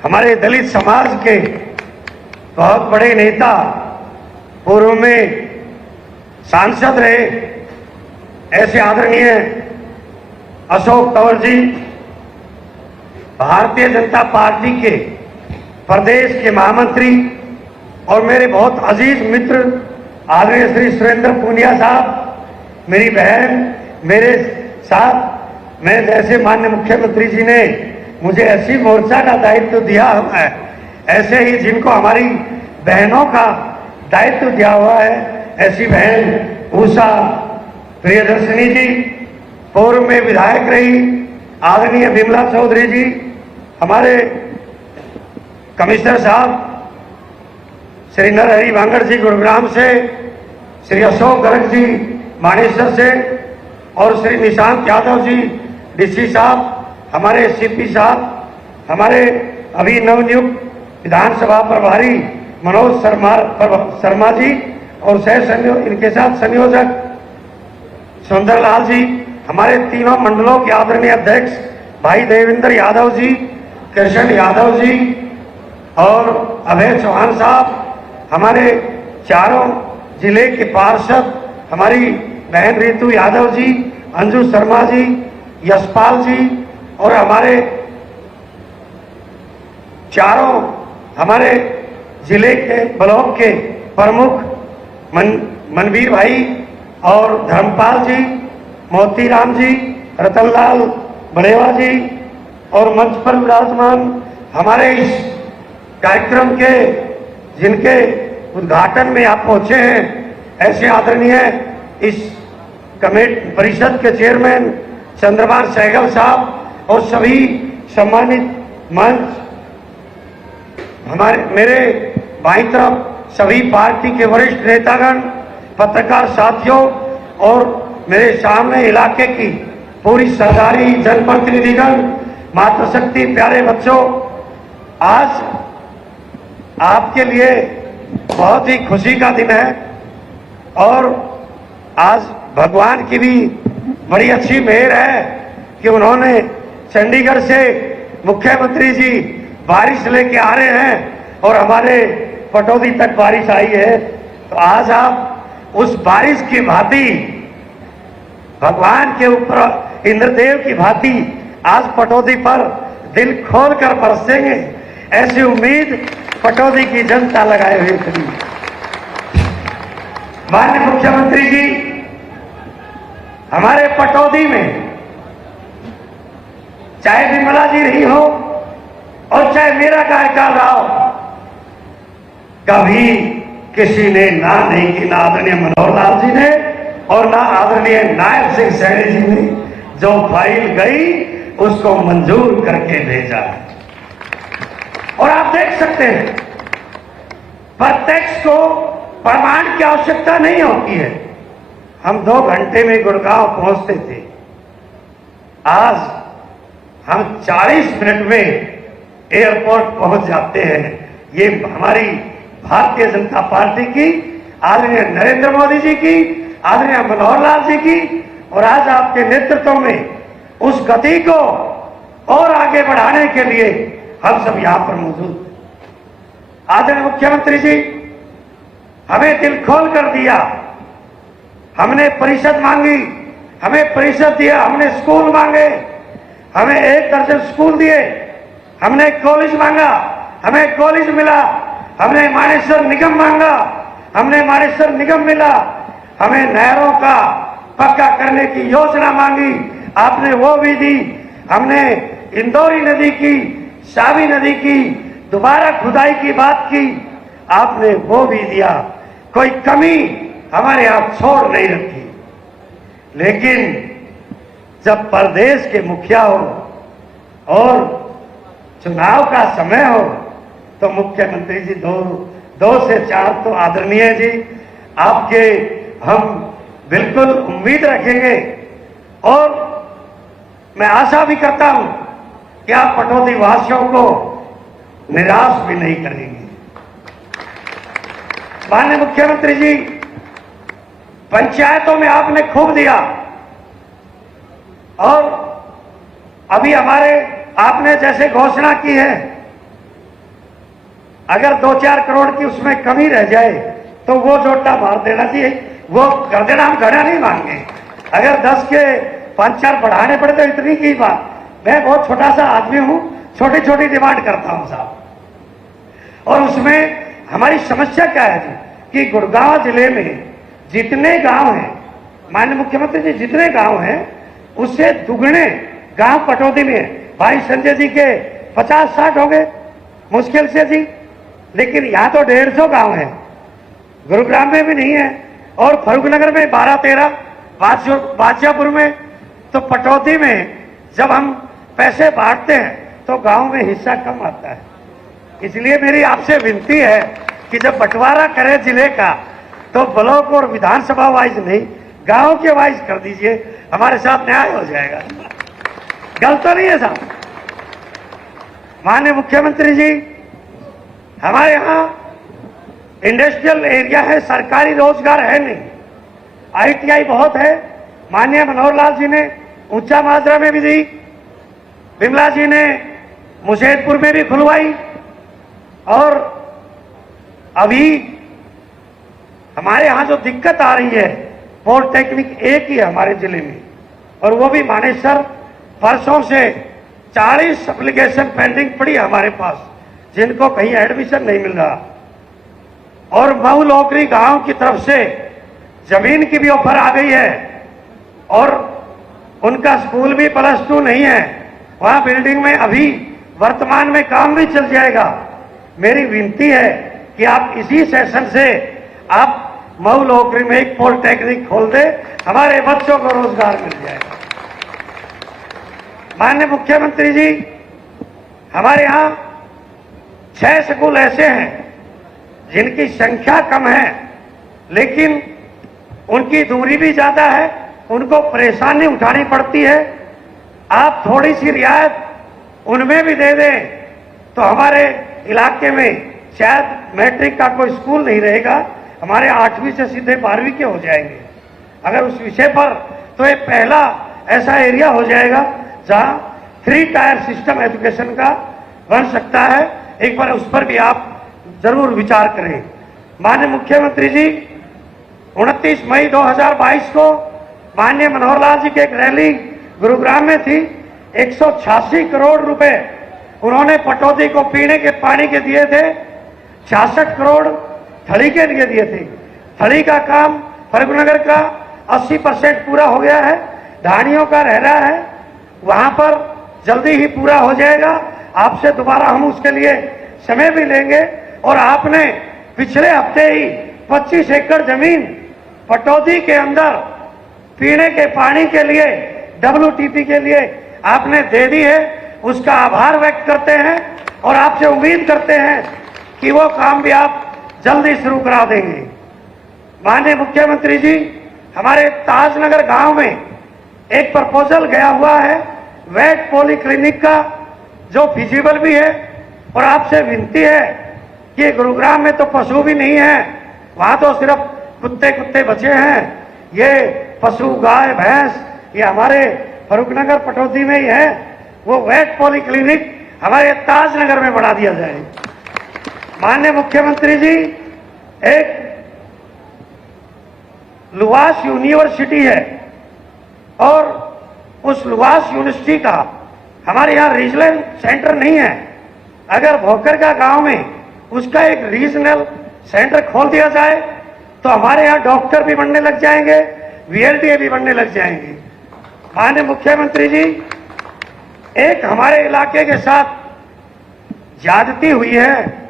हमारे दलित समाज के बहुत बड़े नेता, पूर्व में सांसद रहे ऐसे आदरणीय अशोक तंवर जी, भारतीय जनता पार्टी के प्रदेश के महामंत्री और मेरे बहुत अजीज मित्र आदरणीय श्री सुरेंद्र पूनिया साहब, मेरी बहन, मेरे साथ मैं जैसे माननीय मुख्यमंत्री जी ने मुझे ऐसी मोर्चा का दायित्व दिया है, ऐसे ही जिनको हमारी बहनों का दायित्व दिया हुआ है, ऐसी बहन उषा प्रियदर्शनी जी, पूर्व में विधायक रही आदरणीय विमला चौधरी जी, हमारे कमिश्नर साहब श्री नरहरि वांगड़ जी गुरुग्राम से, श्री अशोक गर्ग जी मानेसर से, और श्री निशांत यादव जी डीसी साहब, हमारे सीपी साहब, हमारे अभी नवनियुक्त विधानसभा प्रभारी मनोज शर्मा जी, और इनके साथ संयोजक सुंदरलाल जी, हमारे तीनों मंडलों के आदरणीय अध्यक्ष भाई देवेंद्र यादव जी, कृष्ण यादव जी और अभय चौहान साहब, हमारे चारों जिले के पार्षद, हमारी बहन रितु यादव जी, अंजू शर्मा जी, यशपाल जी, और हमारे चारों हमारे जिले के ब्लॉक के प्रमुख मनवीर भाई और धर्मपाल जी, मोतीराम जी, रतनलाल बड़ेवा जी, और मंच पर विराजमान हमारे इस कार्यक्रम के जिनके उद्घाटन में आप पहुंचे हैं, ऐसे आदरणीय इस कमेटी परिषद के चेयरमैन चंद्रभान सहगल साहब और सभी सम्मानित मंच, हमारे मेरे बाईं तरफ सभी पार्टी के वरिष्ठ नेतागण, पत्रकार साथियों, और मेरे सामने इलाके की पूरी सरदारी जनप्रतिनिधिगण, मातृशक्ति, प्यारे बच्चों, आज आपके लिए बहुत ही खुशी का दिन है और आज भगवान की भी बड़ी अच्छी मेहर है कि उन्होंने चंडीगढ़ से मुख्यमंत्री जी बारिश लेके आ रहे हैं और हमारे पटौदी तक बारिश आई है। तो आज आप उस बारिश की भांति भगवान के ऊपर इंद्रदेव की भांति आज पटौदी पर दिल खोलकर बरसेंगे, ऐसी उम्मीद पटौदी की जनता लगाए हुए खड़ी। माननीय मुख्यमंत्री जी, हमारे पटौदी में चाहे विमला जी रही हो और चाहे मेरा कार्यकाल रहा हो, कभी किसी ने ना नहीं की, ना आदरणीय मनोहर लाल जी ने और ना आदरणीय नायब सिंह सैनी जी ने जो फाइल गई उसको मंजूर करके भेजा। और आप देख सकते हैं प्रत्यक्ष को प्रमाण की आवश्यकता नहीं होती है। हम 2 घंटे में गुड़गांव पहुंचते थे, आज हम 40 मिनट में एयरपोर्ट पहुंच जाते हैं। ये हमारी भारतीय जनता पार्टी की, आदरणीय नरेंद्र मोदी जी की, आदरणीय मनोहर लाल जी की और आज आपके नेतृत्व में उस गति को और आगे बढ़ाने के लिए हम सब यहां पर मौजूद। आदरणीय मुख्यमंत्री जी, हमें दिल खोल कर दिया, हमने परिषद मांगी, हमें परिषद दिया, हमने स्कूल मांगे, हमें 1 दर्जन स्कूल दिए, हमने कॉलेज मांगा, हमें कॉलेज मिला, हमने मानेसर निगम मांगा, हमने मानेसर निगम मिला, हमें नहरों का पक्का करने की योजना मांगी, आपने वो भी दी, हमने इंदौरी नदी की, सावी नदी की दोबारा खुदाई की बात की, आपने वो भी दिया, कोई कमी हमारे यहां छोड़ नहीं रखी। लेकिन जब प्रदेश के मुखिया हो और चुनाव का समय हो तो मुख्यमंत्री जी 2 से 4 तो आदरणीय जी आपके हम बिल्कुल उम्मीद रखेंगे और मैं आशा भी करता हूं कि आप पटौदी वासियों को निराश भी नहीं करेंगे। माननीय मुख्यमंत्री जी, पंचायतों में आपने खूब दिया और अभी हमारे आपने जैसे घोषणा की है, अगर 2-4 करोड़ की उसमें कमी रह जाए तो वो जोटा मार देना चाहिए, वो कर देना, हम घड़ा नहीं मांगे। अगर 10 के 5-4 बढ़ाने पड़े तो इतनी की बात, मैं बहुत छोटा सा आदमी हूं, छोटी छोटी डिमांड करता हूं साहब। और उसमें हमारी समस्या क्या है जी कि गुड़गांव जिले में जितने गांव हैं, माननीय मुख्यमंत्री जी, जितने गांव हैं उससे दुगने गांव पटौदी में है। भाई संजय जी के 50-60 हो गए मुश्किल से जी, लेकिन यहाँ तो 150 गांव है, गुरुग्राम में भी नहीं है और फरूखनगर में 12-13, बादशाहपुर में। तो पटौदी में जब हम पैसे बांटते हैं तो गांव में हिस्सा कम आता है। इसलिए मेरी आपसे विनती है कि जब बंटवारा करें जिले का तो ब्लॉक और विधानसभा वाइज नहीं, गांव के वाइज कर दीजिए, हमारे साथ न्याय हो जाएगा। गलत तो नहीं है साहब? माननीय मुख्यमंत्री जी, हमारे यहाँ इंडस्ट्रियल एरिया है, सरकारी रोजगार है नहीं, ITI बहुत है। माननीय मनोहर लाल जी ने ऊंचा माजरा में भी दी, बिमला जी ने मुशेदपुर में भी खुलवाई, और अभी हमारे यहाँ जो दिक्कत आ रही है, पॉलिटेक्निक एक ही है हमारे जिले में, और वो भी मानेसर। परसों से 40 एप्लीकेशन पेंडिंग पड़ी है हमारे पास, जिनको कहीं एडमिशन नहीं मिल रहा। और मऊ लोकरी गांव की तरफ से जमीन की भी ऑफर आ गई है, और उनका स्कूल भी +2 नहीं है, वहां बिल्डिंग में अभी वर्तमान में काम भी चल जाएगा। मेरी विनती है कि आप इसी सेशन से आप मऊ लोकरी में एक पॉलिटेक्निक खोल दे, हमारे बच्चों को रोजगार मिल जाएगा। माननीय मुख्यमंत्री जी, हमारे यहाँ 6 स्कूल ऐसे हैं जिनकी संख्या कम है, लेकिन उनकी दूरी भी ज्यादा है, उनको परेशानी उठानी पड़ती है। आप थोड़ी सी रियायत उनमें भी दे दें तो हमारे इलाके में शायद मैट्रिक का कोई स्कूल नहीं रहेगा, हमारे 8वीं से सीधे 12वीं के हो जाएंगे। अगर उस विषय पर, तो ये पहला ऐसा एरिया हो जाएगा जहां 3 टायर सिस्टम एजुकेशन का बन सकता है। एक बार उस पर भी आप जरूर विचार करें। माननीय मुख्यमंत्री जी, 29 मई 2022 को माननीय मनोहर लाल जी की एक रैली गुरुग्राम में थी। 186 करोड़ रुपए उन्होंने पटौदी को पीने के पानी के दिए थे, 66 करोड़ थली के लिए दिए थे। थली का काम फर्रुखनगर का 80% पूरा हो गया है, ढाणियों का रह रहा है, वहां पर जल्दी ही पूरा हो जाएगा। आपसे दोबारा हम उसके लिए समय भी लेंगे। और आपने पिछले हफ्ते ही 25 एकड़ जमीन पटौदी के अंदर पीने के पानी के लिए, WTP के लिए आपने दे दी है, उसका आभार व्यक्त करते हैं और आपसे उम्मीद करते हैं कि वो काम भी आप जल्दी शुरू करा देंगे। माननीय मुख्यमंत्री जी, हमारे ताजनगर गांव में एक प्रपोजल गया हुआ है वेट पॉलीक्लिनिक का, जो फिजिबल भी है, और आपसे विनती है कि गुरुग्राम में तो पशु भी नहीं है, वहां तो सिर्फ कुत्ते बचे हैं। ये पशु, गाय, भैंस, ये हमारे फर्रुखनगर पटौदी में ही है। वो वेट पॉलीक्लिनिक हमारे ताजनगर में बढ़ा दिया जाए। माननीय मुख्यमंत्री जी, एक लुवास यूनिवर्सिटी है, और उस लुवास यूनिवर्सिटी का हमारे यहाँ रीजनल सेंटर नहीं है। अगर भोकर का गांव में उसका एक रीजनल सेंटर खोल दिया जाए तो हमारे यहाँ डॉक्टर भी बनने लग जाएंगे, VLDA भी बनने लग जाएंगे। माननीय मुख्यमंत्री जी, एक हमारे इलाके के साथ ज्यादती हुई है,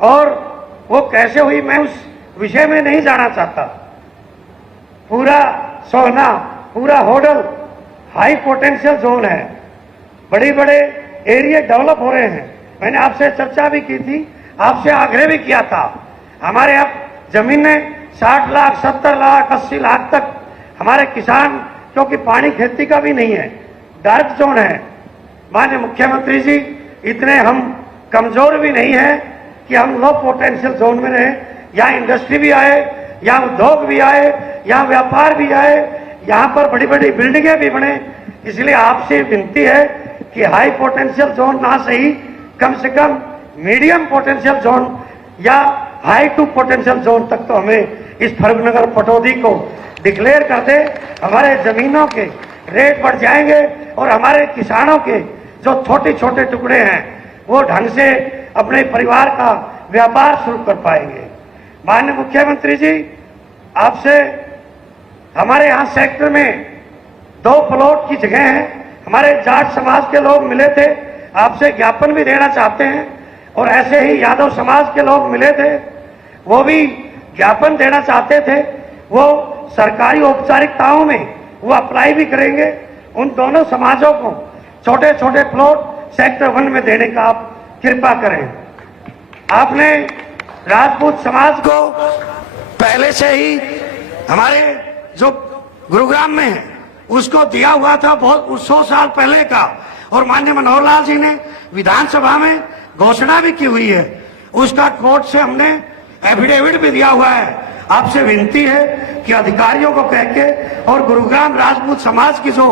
और वो कैसे हुई मैं उस विषय में नहीं जाना चाहता। पूरा सोहना, पूरा होडल हाई पोटेंशियल जोन है, बड़े बड़े एरिया डेवलप हो रहे हैं। मैंने आपसे चर्चा भी की थी, आपसे आग्रह भी किया था। हमारे यहाँ जमीनें 60 लाख, 70 लाख, 80 लाख तक हमारे किसान, क्योंकि पानी खेती का भी नहीं है, डार्क जोन है। माननीय मुख्यमंत्री जी, इतने हम कमजोर भी नहीं है कि हम लो पोटेंशियल जोन में रहे। यहाँ इंडस्ट्री भी आए, यहाँ उद्योग भी आए, यहाँ व्यापार भी आए, यहाँ पर बड़ी बड़ी बिल्डिंगें भी बने। इसलिए आपसे विनती है कि हाई पोटेंशियल जोन ना सही, कम से कम मीडियम पोटेंशियल जोन या हाई टू पोटेंशियल जोन तक तो हमें इस फर्रुखनगर पटौदी को डिक्लेयर कर दे। हमारे जमीनों के रेट बढ़ जाएंगे, और हमारे किसानों के जो छोटे छोटे टुकड़े हैं वो ढंग से अपने परिवार का व्यापार शुरू कर पाएंगे। माननीय मुख्यमंत्री जी, आपसे हमारे यहाँ सेक्टर में 2 प्लॉट की जगह है, हमारे जाट समाज के लोग मिले थे, आपसे ज्ञापन भी देना चाहते हैं। और ऐसे ही यादव समाज के लोग मिले थे, वो भी ज्ञापन देना चाहते थे। वो सरकारी औपचारिकताओं में वो अप्लाई भी करेंगे। उन दोनों समाजों को छोटे छोटे प्लॉट सेक्टर 1 में देने का आप कृपा करें। आपने राजपूत समाज को पहले से ही हमारे जो गुरुग्राम में है, उसको दिया हुआ था बहुत 100 साल पहले का, और माननीय मनोहर लाल जी ने विधानसभा में घोषणा भी की हुई है। उसका कोर्ट से हमने एफिडेविट भी दिया हुआ है। आपसे विनती है कि अधिकारियों को कह के और गुरुग्राम राजपूत समाज की जो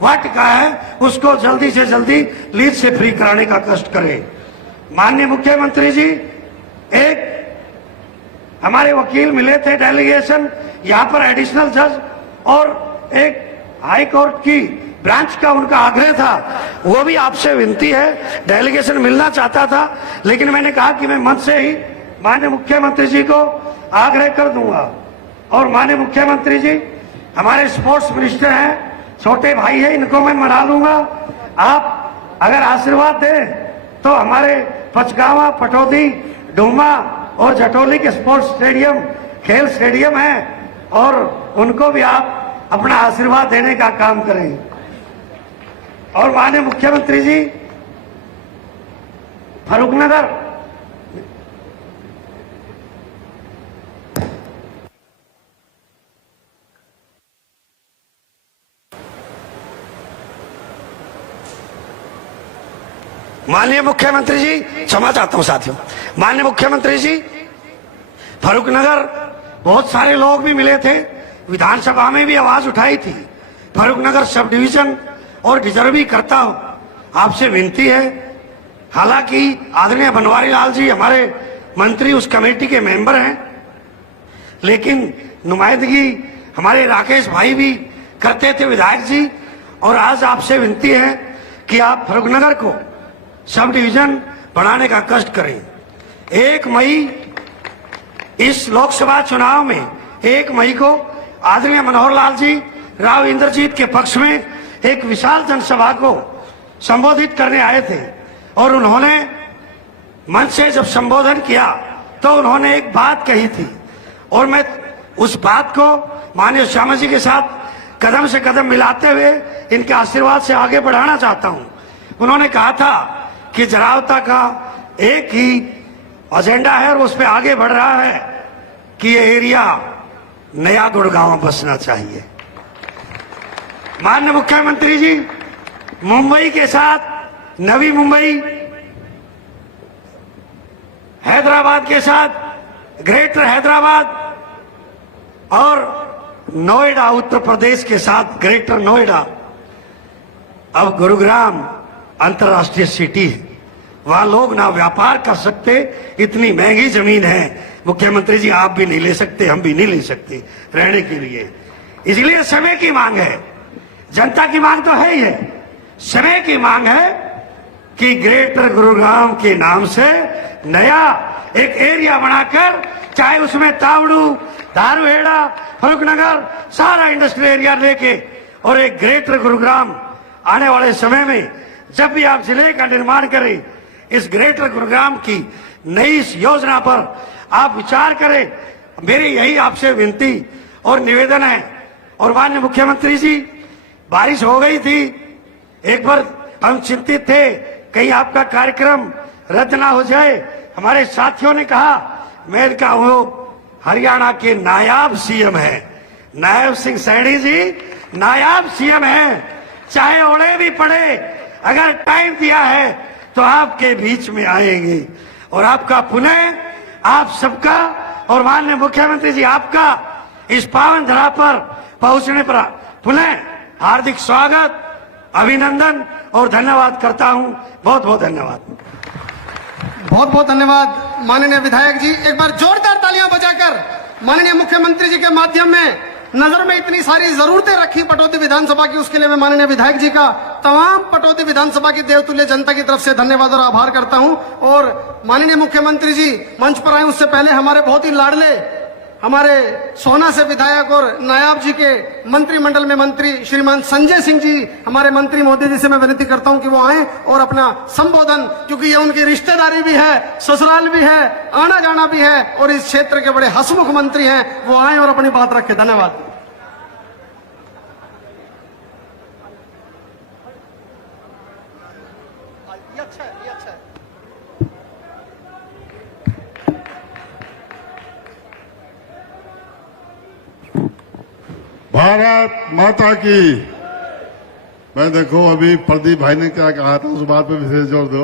वाटिका है उसको जल्दी से जल्दी लीज से फ्री कराने का कष्ट करें। माननीय मुख्यमंत्री जी, एक हमारे वकील मिले थे डेलीगेशन, यहाँ पर एडिशनल जज और एक हाई कोर्ट की ब्रांच का उनका आग्रह था, वो भी आपसे विनती है, डेलीगेशन मिलना चाहता था, लेकिन मैंने कहा कि मैं मन से ही माननीय मुख्यमंत्री जी को आग्रह कर दूंगा। और माननीय मुख्यमंत्री जी हमारे स्पोर्ट्स मिनिस्टर हैं, छोटे भाई हैं, इनको मैं मना लूंगा। आप अगर आशीर्वाद दें तो हमारे पचगावा, पटौदी, डूमा और जटोली के स्पोर्ट्स स्टेडियम खेल स्टेडियम है, और उनको भी आप अपना आशीर्वाद देने का काम करें। और माननीय मुख्यमंत्री जी, फरुखनगर माननीय मुख्यमंत्री जी, क्षमा चाहता हूं साथियों, माननीय मुख्यमंत्री जी, फरुखनगर बहुत सारे लोग भी मिले थे, विधानसभा में भी आवाज उठाई थी। फरुखनगर सब डिवीजन और डिजर्व भी करता हूं, आपसे विनती है। हालांकि आदरणीय बनवारी लाल जी हमारे मंत्री उस कमेटी के मेंबर हैं, लेकिन नुमाइंदगी हमारे राकेश भाई भी करते थे, विधायक जी। और आज आपसे विनती है कि आप फरुखनगर को सब डिवीजन बढ़ाने का कष्ट करें। 1 मई इस लोकसभा चुनाव में 1 मई को आदरणीय मनोहर लाल जी राव इंद्रजीत के पक्ष में एक विशाल जनसभा को संबोधित करने आए थे, और उन्होंने मंच से जब संबोधन किया तो उन्होंने एक बात कही थी, और मैं उस बात को माननीय श्यामा जी के साथ कदम से कदम मिलाते हुए इनके आशीर्वाद से आगे बढ़ाना चाहता हूं। उन्होंने कहा था कि जरावता का एक ही एजेंडा है और उस पर आगे बढ़ रहा है कि ये एरिया नया गुड़गांव बसना चाहिए। माननीय मुख्यमंत्री जी, मुंबई के साथ नवी मुंबई, हैदराबाद के साथ ग्रेटर हैदराबाद और नोएडा उत्तर प्रदेश के साथ ग्रेटर नोएडा, अब गुरुग्राम अंतर्राष्ट्रीय सिटी है, वहां लोग ना व्यापार कर सकते, इतनी महंगी जमीन है। मुख्यमंत्री जी, आप भी नहीं ले सकते, हम भी नहीं ले सकते रहने के लिए। इसलिए समय की मांग है, जनता की मांग तो है ही है, समय की मांग है कि ग्रेटर गुरुग्राम के नाम से नया एक एरिया बनाकर, चाहे उसमें तावड़ू, धारूहेड़ा, फरुखनगर सारा इंडस्ट्रियल एरिया लेके, और एक ग्रेटर गुरुग्राम आने वाले समय में जब भी आप जिले का निर्माण करें, इस ग्रेटर गुरुग्राम की नई इस योजना पर आप विचार करें। मेरी यही आपसे विनती और निवेदन है। और माननीय मुख्यमंत्री जी, बारिश हो गई थी, एक बार हम चिंतित थे कहीं आपका कार्यक्रम रद्द ना हो जाए। हमारे साथियों ने कहा, मैं कहा वो हरियाणा के नायाब सीएम है, नायब सिंह सैनी जी नायाब सीएम है, चाहे ओले भी पड़े, अगर टाइम दिया है तो आपके बीच में आएंगे, और आपका पुनः आप सबका और माननीय मुख्यमंत्री जी आपका इस पावन धरा पर पहुंचने पर पुनः हार्दिक स्वागत, अभिनंदन और धन्यवाद करता हूं। बहुत बहुत धन्यवाद। बहुत बहुत धन्यवाद माननीय विधायक जी। एक बार जोरदार तालियां बजाकर माननीय मुख्यमंत्री जी के माध्यम में नजर में इतनी सारी जरूरतें रखी पटौदी विधानसभा की, उसके लिए मैं माननीय विधायक जी का तमाम पटौदी विधानसभा की देवतुल्य जनता की तरफ से धन्यवाद और आभार करता हूं। और माननीय मुख्यमंत्री जी मंच पर आए उससे पहले हमारे बहुत ही लाडले हमारे सोना से विधायक और नायाब जी के मंत्रिमंडल में मंत्री श्रीमान संजय सिंह जी, हमारे मंत्री महोदय जी से मैं विनती करता हूं कि वो आए और अपना संबोधन, क्योंकि ये उनकी रिश्तेदारी भी है, ससुराल भी है, आना जाना भी है, और इस क्षेत्र के बड़े हसमुख मंत्री हैं, वो आए और अपनी बात रखें। धन्यवाद। भारत माता की। मैं देखो अभी प्रदीप भाई ने क्या कहा था उस बात पे विशेष जोर दो।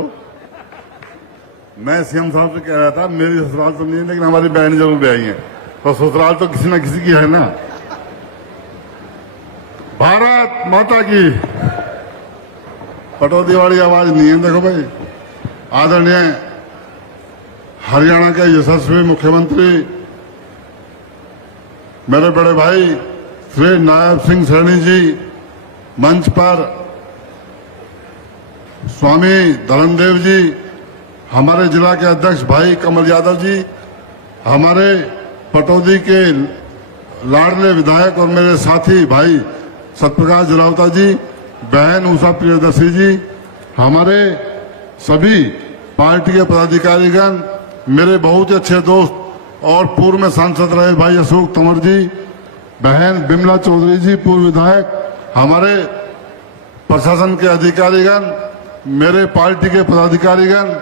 मैं सीएम साहब से कह रहा था मेरी ससुराल तो नहीं है लेकिन हमारी बहन जरूर ब्याही है, तो ससुराल तो किसी न किसी की है ना। भारत माता की। पटौदी वाली आवाज नहीं है। देखो भाई, आदरणीय हरियाणा के यशस्वी मुख्यमंत्री मेरे बड़े भाई श्री नायब सिंह सैनी जी, मंच पर स्वामी धर्मदेव जी, हमारे जिला के अध्यक्ष भाई कमल यादव जी, हमारे पटौदी के लाडले विधायक और मेरे साथी भाई सत्यप्रकाश जलावता जी, बहन उषा प्रियदर्शी जी, हमारे सभी पार्टी के पदाधिकारीगण, मेरे बहुत ही अच्छे दोस्त और पूर्व में सांसद रहे भाई अशोक तंवर जी, बहन बिमला चौधरी जी पूर्व विधायक, हमारे प्रशासन के अधिकारीगण, मेरे पार्टी के पदाधिकारीगण,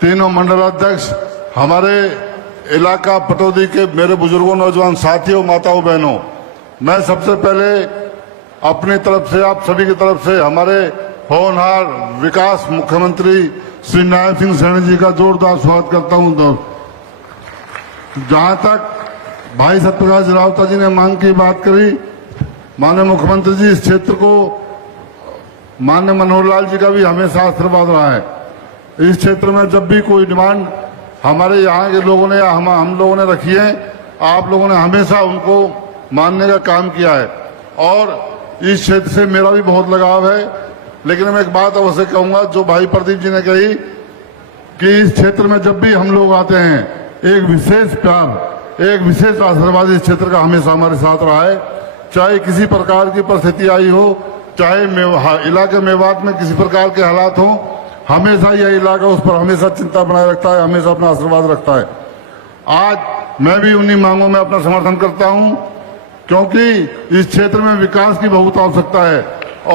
तीनों मंडलाध्यक्ष, हमारे इलाका पटौदी के मेरे बुजुर्गों, नौजवान साथियों, माताओं, बहनों, मैं सबसे पहले अपनी तरफ से आप सभी की तरफ से हमारे होनहार विकास मुख्यमंत्री श्री नायब सिंह सैनी जी का जोरदार स्वागत करता हूं। जहां तक भाई सत्यप्रकाश जलावता जी ने मांग की बात करी, माननीय मुख्यमंत्री जी, इस क्षेत्र को माननीय मनोहर लाल जी का भी हमेशा आशीर्वाद रहा है। इस क्षेत्र में जब भी कोई डिमांड हमारे यहाँ के लोगों ने या हम लोगों ने रखी है, आप लोगों ने हमेशा उनको मानने का काम किया है और इस क्षेत्र से मेरा भी बहुत लगाव है। लेकिन मैं एक बात अवश्य कहूंगा जो भाई प्रदीप जी ने कही कि इस क्षेत्र में जब भी हम लोग आते हैं, एक विशेष प्यार, एक विशेष आशीर्वाद इस क्षेत्र का हमेशा हमारे साथ रहा है। चाहे किसी प्रकार की परिस्थिति आई हो, चाहे इलाके मेवात में किसी प्रकार के हालात हो, हमेशा यह इलाका उस पर हमेशा चिंता बनाए रखता है, हमेशा अपना आशीर्वाद रखता है। आज मैं भी उन्हीं मांगों में अपना समर्थन करता हूं क्योंकि इस क्षेत्र में विकास की बहुत आवश्यकता है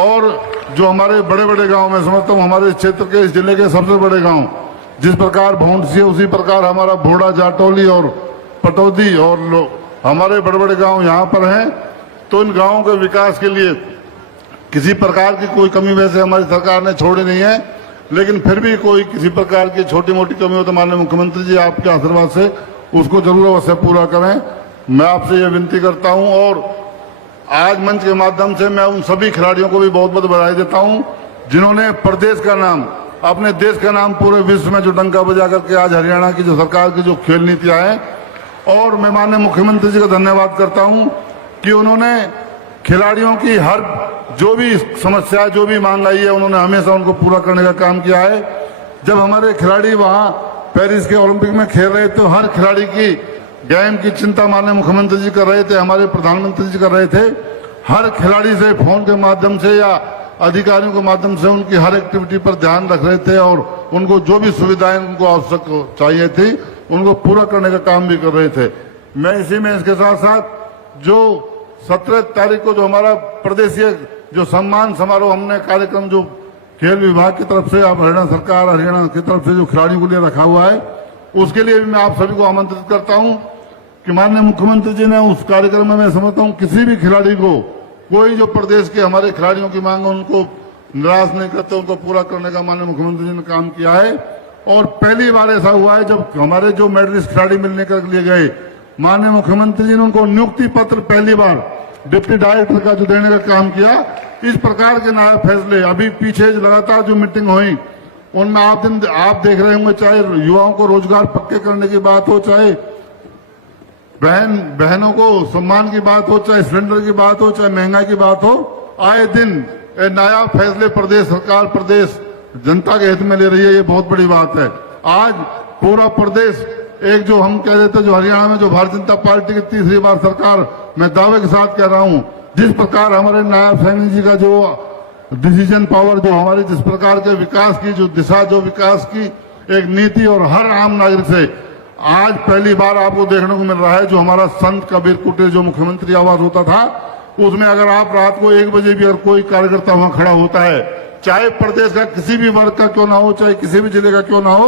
और जो हमारे बड़े बड़े गांव में समझता हूं, हमारे क्षेत्र के इस जिले के सबसे बड़े गांव जिस प्रकार भौंडसी है उसी प्रकार हमारा भोड़ा, जाटौली और पटौदी और हमारे बड़े बड़े गांव यहाँ पर हैं। तो इन गांवों के विकास के लिए किसी प्रकार की कोई कमी वैसे हमारी सरकार ने छोड़ी नहीं है, लेकिन फिर भी कोई किसी प्रकार की छोटी मोटी कमी हो तो माननीय मुख्यमंत्री जी आपके आशीर्वाद से उसको जरूर अवश्य पूरा करें। मैं आपसे ये विनती करता हूं और आज मंच के माध्यम से मैं उन सभी खिलाड़ियों को भी बहुत बहुत बधाई देता हूं जिन्होंने प्रदेश का नाम, अपने देश का नाम पूरे विश्व में जो डंका बजा करके आज हरियाणा की जो सरकार की जो खेल नीतियां हैं, और मैं माननीय मुख्यमंत्री जी का धन्यवाद करता हूं कि उन्होंने खिलाड़ियों की हर जो भी समस्या, जो भी मांग आई है, उन्होंने हमेशा उनको पूरा करने का काम किया है। जब हमारे खिलाड़ी वहां पेरिस के ओलंपिक में खेल रहे तो हर खिलाड़ी की गेम की चिंता माननीय मुख्यमंत्री जी कर रहे थे, हमारे प्रधानमंत्री जी कर रहे थे। हर खिलाड़ी से फोन के माध्यम से या अधिकारियों के माध्यम से उनकी हर एक्टिविटी पर ध्यान रख रहे थे और उनको जो भी सुविधाएं उनको आवश्यक चाहिए थी उनको पूरा करने का काम भी कर रहे थे। मैं इसी में इसके साथ साथ जो 17 तारीख को जो हमारा प्रदेशीय जो सम्मान समारोह हमने कार्यक्रम जो खेल विभाग की तरफ से, आप हरियाणा सरकार हरियाणा की तरफ से जो खिलाड़ियों के लिए रखा हुआ है, उसके लिए भी मैं आप सभी को आमंत्रित करता हूं कि माननीय मुख्यमंत्री जी ने उस कार्यक्रम में मैं समझता हूं किसी भी खिलाड़ी को, कोई जो प्रदेश के हमारे खिलाड़ियों की मांग उनको निराश नहीं करते, उनको पूरा करने का माननीय मुख्यमंत्री जी ने काम किया है। और पहली बार ऐसा हुआ है जब हमारे जो मेडलिस्ट खिलाड़ी मिलने के लिए गए, माननीय मुख्यमंत्री जी ने उनको नियुक्ति पत्र पहली बार डिप्टी डायरेक्टर का जो देने का काम किया। इस प्रकार के नए फैसले अभी पीछे लगातार जो मीटिंग हुई उनमें आप देख रहे होंगे, चाहे युवाओं को रोजगार पक्के करने की बात हो, चाहे बहनों को सम्मान की बात हो, चाहे सिलेंडर की बात हो, चाहे महंगाई की बात हो, आए दिन नया फैसले प्रदेश सरकार, प्रदेश जनता के हित में ले रही है। ये बहुत बड़ी बात है। आज पूरा प्रदेश एक जो हम कह रहे थे, जो हरियाणा में जो भारतीय जनता पार्टी की तीसरी बार सरकार, मैं दावे के साथ कह रहा हूं, जिस प्रकार हमारे नायब सैनी जी का जो डिसीजन पावर, जो हमारे जिस प्रकार के विकास की जो दिशा, जो विकास की एक नीति और हर आम नागरिक से आज पहली बार आपको देखने को मिल रहा है। जो हमारा संत कबीर कुटीर जो मुख्यमंत्री आवास होता था, उसमें अगर आप रात को 1 बजे भी अगर कोई कार्यकर्ता वहां खड़ा होता है, चाहे प्रदेश का किसी भी वर्ग का क्यों ना हो, चाहे किसी भी जिले का क्यों ना हो,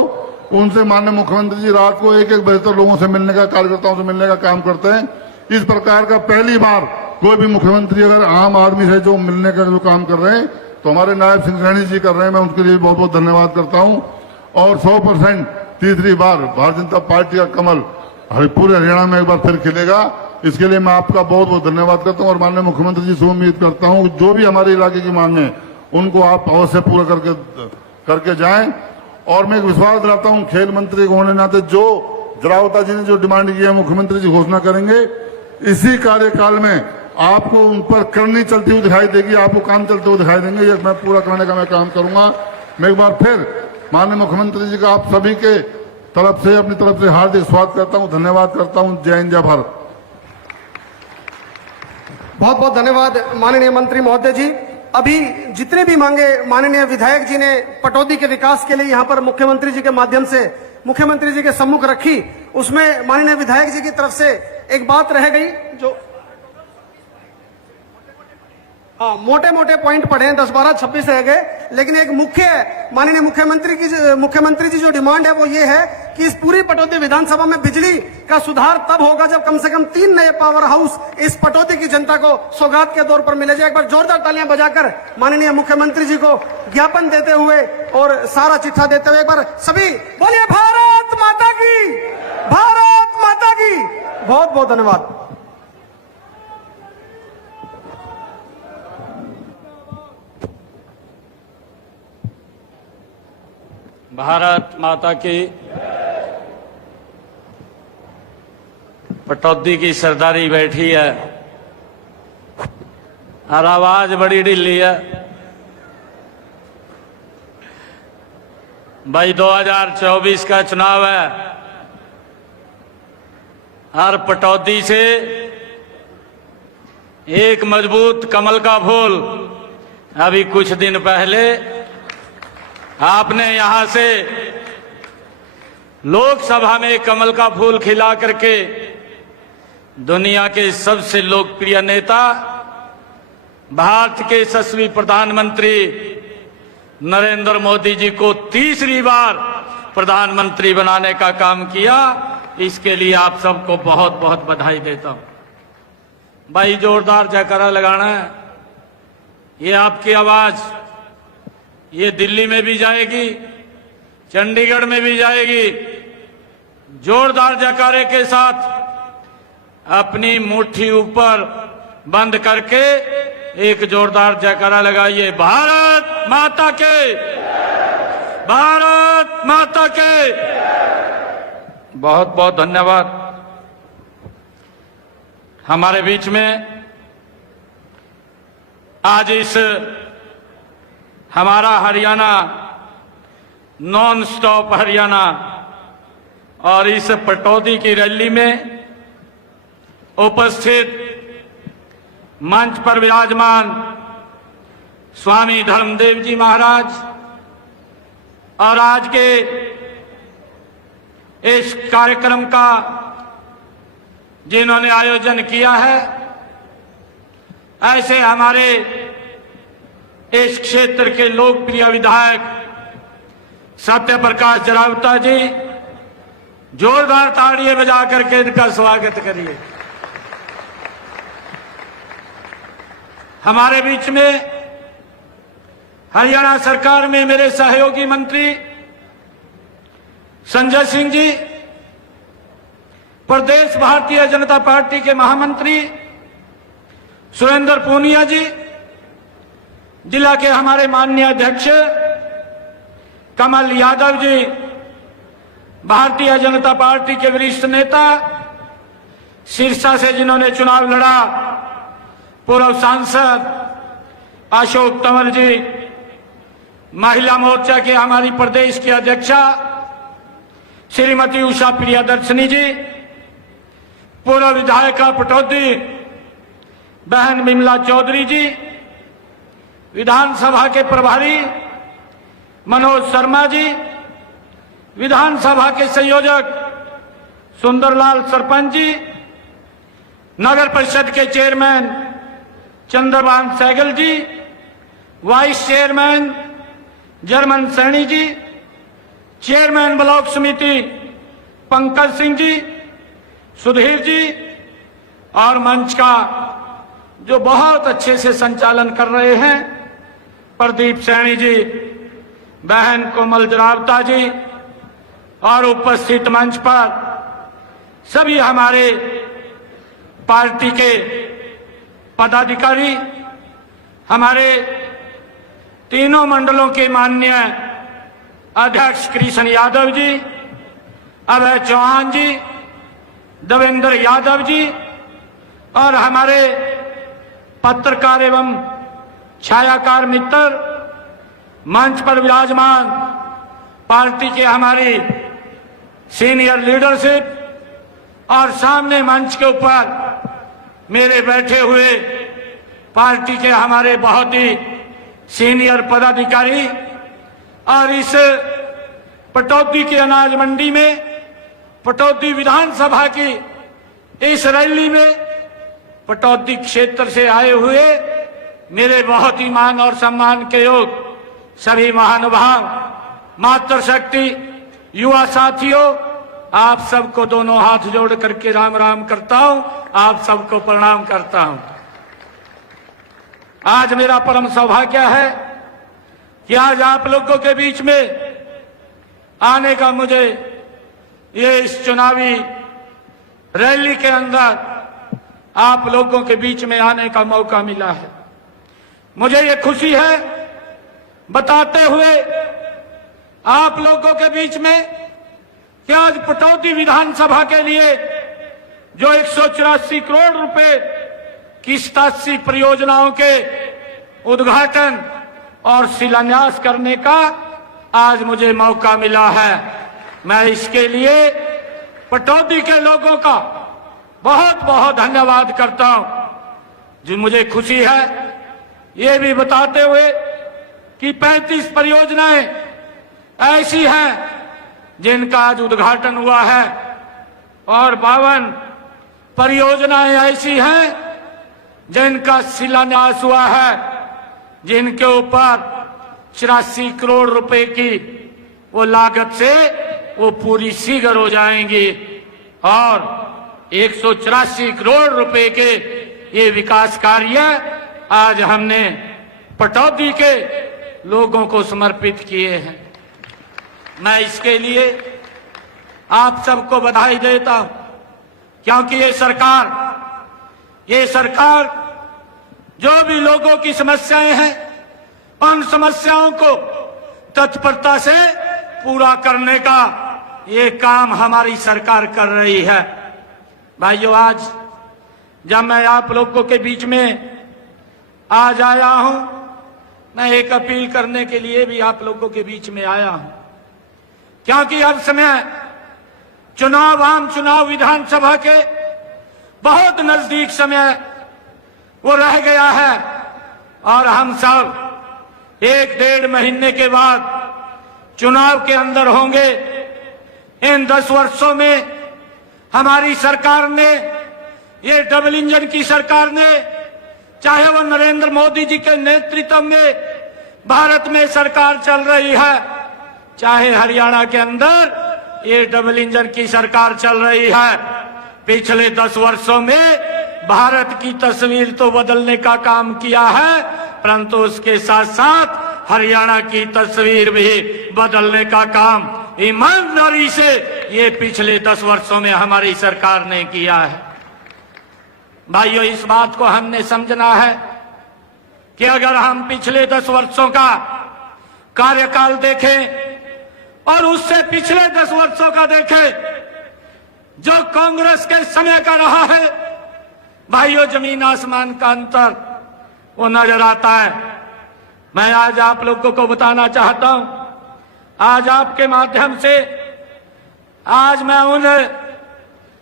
उनसे माननीय मुख्यमंत्री जी रात को 1-1 बजे तक लोगों से मिलने का, कार्यकर्ताओं से मिलने का काम करते हैं। इस प्रकार का पहली बार कोई भी मुख्यमंत्री अगर आम आदमी से जो मिलने का जो काम कर रहे हैं तो हमारे नायब सिंह सैनी जी कर रहे हैं, मैं उनके लिए बहुत बहुत धन्यवाद करता हूं। और 100% तीसरी बार भारतीय जनता पार्टी का कमल पूरे हरियाणा में एक बार फिर खिलेगा, इसके लिए मैं आपका बहुत बहुत धन्यवाद करता हूं। और माननीय मुख्यमंत्री जी से उम्मीद करता हूं जो भी हमारे इलाके की मांगे उनको आप अवश्य पूरा करके जाएं। और मैं एक विश्वास दिलाता हूं खेल मंत्री होने नाते जो जरावता जी ने जो डिमांड की है मुख्यमंत्री जी घोषणा करेंगे, इसी कार्यकाल में आपको उन पर करनी चलती हुई दिखाई देगी, आपको काम चलते हुए दिखाई देंगे। ये मैं पूरा करने का मैं काम करूंगा। मैं एक बार फिर माननीय मुख्यमंत्री जी का आप सभी के तरफ से अपनी तरफ से हार्दिक स्वागत करता हूं, धन्यवाद करता हूं। जय हिंद, जय भारत। बहुत बहुत धन्यवाद माननीय मंत्री महोदय जी। अभी जितने भी मांगे माननीय विधायक जी ने पटौदी के विकास के लिए यहाँ पर मुख्यमंत्री जी के माध्यम से मुख्यमंत्री जी के सम्मुख रखी, उसमें माननीय विधायक जी की तरफ से एक बात रह गई जो मोटे मोटे पॉइंट पढ़े, 10, 12, 26 रह गए, लेकिन एक मुख्य माननीय मुख्यमंत्री जी जो डिमांड है वो ये है कि इस पूरी पटौदी विधानसभा में बिजली का सुधार तब होगा जब कम से कम 3 नए पावर हाउस इस पटौदी की जनता को सौगात के तौर पर मिले जाए। एक बार जोरदार तालियां बजाकर माननीय मुख्यमंत्री जी को ज्ञापन देते हुए और सारा चिट्ठा देते हुए एक बार सभी बोलिए भारत माता की, भारत माता की। बहुत बहुत धन्यवाद। भारत माता की। पटौदी की सरदारी बैठी है और आवाज बड़ी ढीली है। भाई 2024 का चुनाव है और पटौदी से एक मजबूत कमल का फूल अभी कुछ दिन पहले आपने यहां से लोकसभा में कमल का फूल खिला करके दुनिया के सबसे लोकप्रिय नेता भारत के यशस्वी प्रधानमंत्री नरेंद्र मोदी जी को तीसरी बार प्रधानमंत्री बनाने का काम किया। इसके लिए आप सबको बहुत बहुत बधाई देता हूं। भाई जोरदार जयकारा लगाना है। ये आपकी आवाज ये दिल्ली में भी जाएगी, चंडीगढ़ में भी जाएगी। जोरदार जयकारे के साथ अपनी मुट्ठी ऊपर बंद करके एक जोरदार जयकारा लगाइए। भारत माता के, भारत माता के। बहुत बहुत धन्यवाद। हमारे बीच में आज इस हमारा हरियाणा नॉन स्टॉप हरियाणा और इस पटौदी की रैली में उपस्थित मंच पर विराजमान स्वामी धर्मदेव जी महाराज और आज के इस कार्यक्रम का जिन्होंने आयोजन किया है, ऐसे हमारे इस क्षेत्र के लोकप्रिय विधायक सत्य प्रकाश जरावता जी, जोरदार ताड़ियां बजा करके इनका स्वागत करिए। हमारे बीच में हरियाणा सरकार में मेरे सहयोगी मंत्री संजय सिंह जी, प्रदेश भारतीय जनता पार्टी के महामंत्री सुरेंद्र पूनिया जी, जिला के हमारे माननीय अध्यक्ष कमल यादव जी, भारतीय जनता पार्टी के वरिष्ठ नेता सिरसा से जिन्होंने चुनाव लड़ा, पूर्व सांसद अशोक तंवर जी, महिला मोर्चा के हमारी प्रदेश की अध्यक्षा श्रीमती उषा प्रियदर्शनी जी, पूर्व विधायिका पटौदी बहन विमला चौधरी जी, विधानसभा के प्रभारी मनोज शर्मा जी, विधानसभा के संयोजक सुंदरलाल सरपंच जी, नगर परिषद के चेयरमैन चंद्रभान सहगल जी, vice chairman German Saini ji, chairman block समिति पंकज सिंह जी, सुधीर जी और मंच का जो बहुत अच्छे से संचालन कर रहे हैं, प्रदीप सैनी जी, बहन कोमल जरावता जी और उपस्थित मंच पर सभी हमारे पार्टी के पदाधिकारी, हमारे तीनों मंडलों के माननीय अध्यक्ष कृष्ण यादव जी, अभय चौहान जी, देवेंद्र यादव जी और हमारे पत्रकार एवं छायाकार मित्र, मंच पर विराजमान पार्टी के हमारी सीनियर लीडरशिप और सामने मंच के ऊपर मेरे बैठे हुए पार्टी के हमारे बहुत ही सीनियर पदाधिकारी और इस पटौदी की अनाज मंडी में, पटौदी विधानसभा की इस रैली में पटौदी क्षेत्र से आए हुए मेरे बहुत ही मान और सम्मान के योग सभी महानुभाव, मातृशक्ति, युवा साथियों, आप सबको दोनों हाथ जोड़ करके राम राम करता हूं, आप सबको प्रणाम करता हूं। आज मेरा परम सौभाग्य है कि आज आप लोगों के बीच में आने का, मुझे ये इस चुनावी रैली के अंदर आप लोगों के बीच में आने का मौका मिला है। मुझे ये खुशी है बताते हुए आप लोगों के बीच में कि आज पटौदी विधानसभा के लिए जो 184 करोड़ रुपए की 87 परियोजनाओं के उद्घाटन और शिलान्यास करने का आज मुझे मौका मिला है। मैं इसके लिए पटौदी के लोगों का बहुत बहुत धन्यवाद करता हूं। जो मुझे खुशी है ये भी बताते हुए कि 35 परियोजनाएं ऐसी हैं जिनका आज उद्घाटन हुआ है और 52 परियोजनाएं ऐसी हैं जिनका शिलान्यास हुआ है, जिनके ऊपर 84 करोड़ रुपए की वो लागत से वो पूरी शीघ्र हो जाएंगी और 184 करोड़ रुपए के ये विकास कार्य आज हमने पटौदी के लोगों को समर्पित किए हैं। मैं इसके लिए आप सबको बधाई देता हूं, क्योंकि ये सरकार जो भी लोगों की समस्याएं हैं उन समस्याओं को तत्परता से पूरा करने का ये काम हमारी सरकार कर रही है। भाइयों, आज जब मैं आप लोगों के बीच में आज आया हूं, मैं एक अपील करने के लिए भी आप लोगों के बीच में आया हूं, क्योंकि अब समय चुनाव, आम चुनाव विधानसभा के बहुत नजदीक समय वो रह गया है और हम सब 1-1.5 महीने के बाद चुनाव के अंदर होंगे। इन 10 वर्षों में हमारी सरकार ने, ये डबल इंजन की सरकार ने, चाहे वो नरेंद्र मोदी जी के नेतृत्व में भारत में सरकार चल रही है, चाहे हरियाणा के अंदर ये डबल इंजन की सरकार चल रही है, पिछले 10 वर्षों में भारत की तस्वीर तो बदलने का काम किया है, परंतु उसके साथ साथ हरियाणा की तस्वीर भी बदलने का काम ईमानदारी से ये पिछले 10 वर्षों में हमारी सरकार ने किया है। भाइयों, इस बात को हमने समझना है कि अगर हम पिछले 10 वर्षों का कार्यकाल देखें और उससे पिछले 10 वर्षों का देखें जो कांग्रेस के समय का रहा है, भाइयों, जमीन आसमान का अंतर वो नजर आता है। मैं आज आप लोगों को बताना चाहता हूं, आज आपके माध्यम से आज मैं उन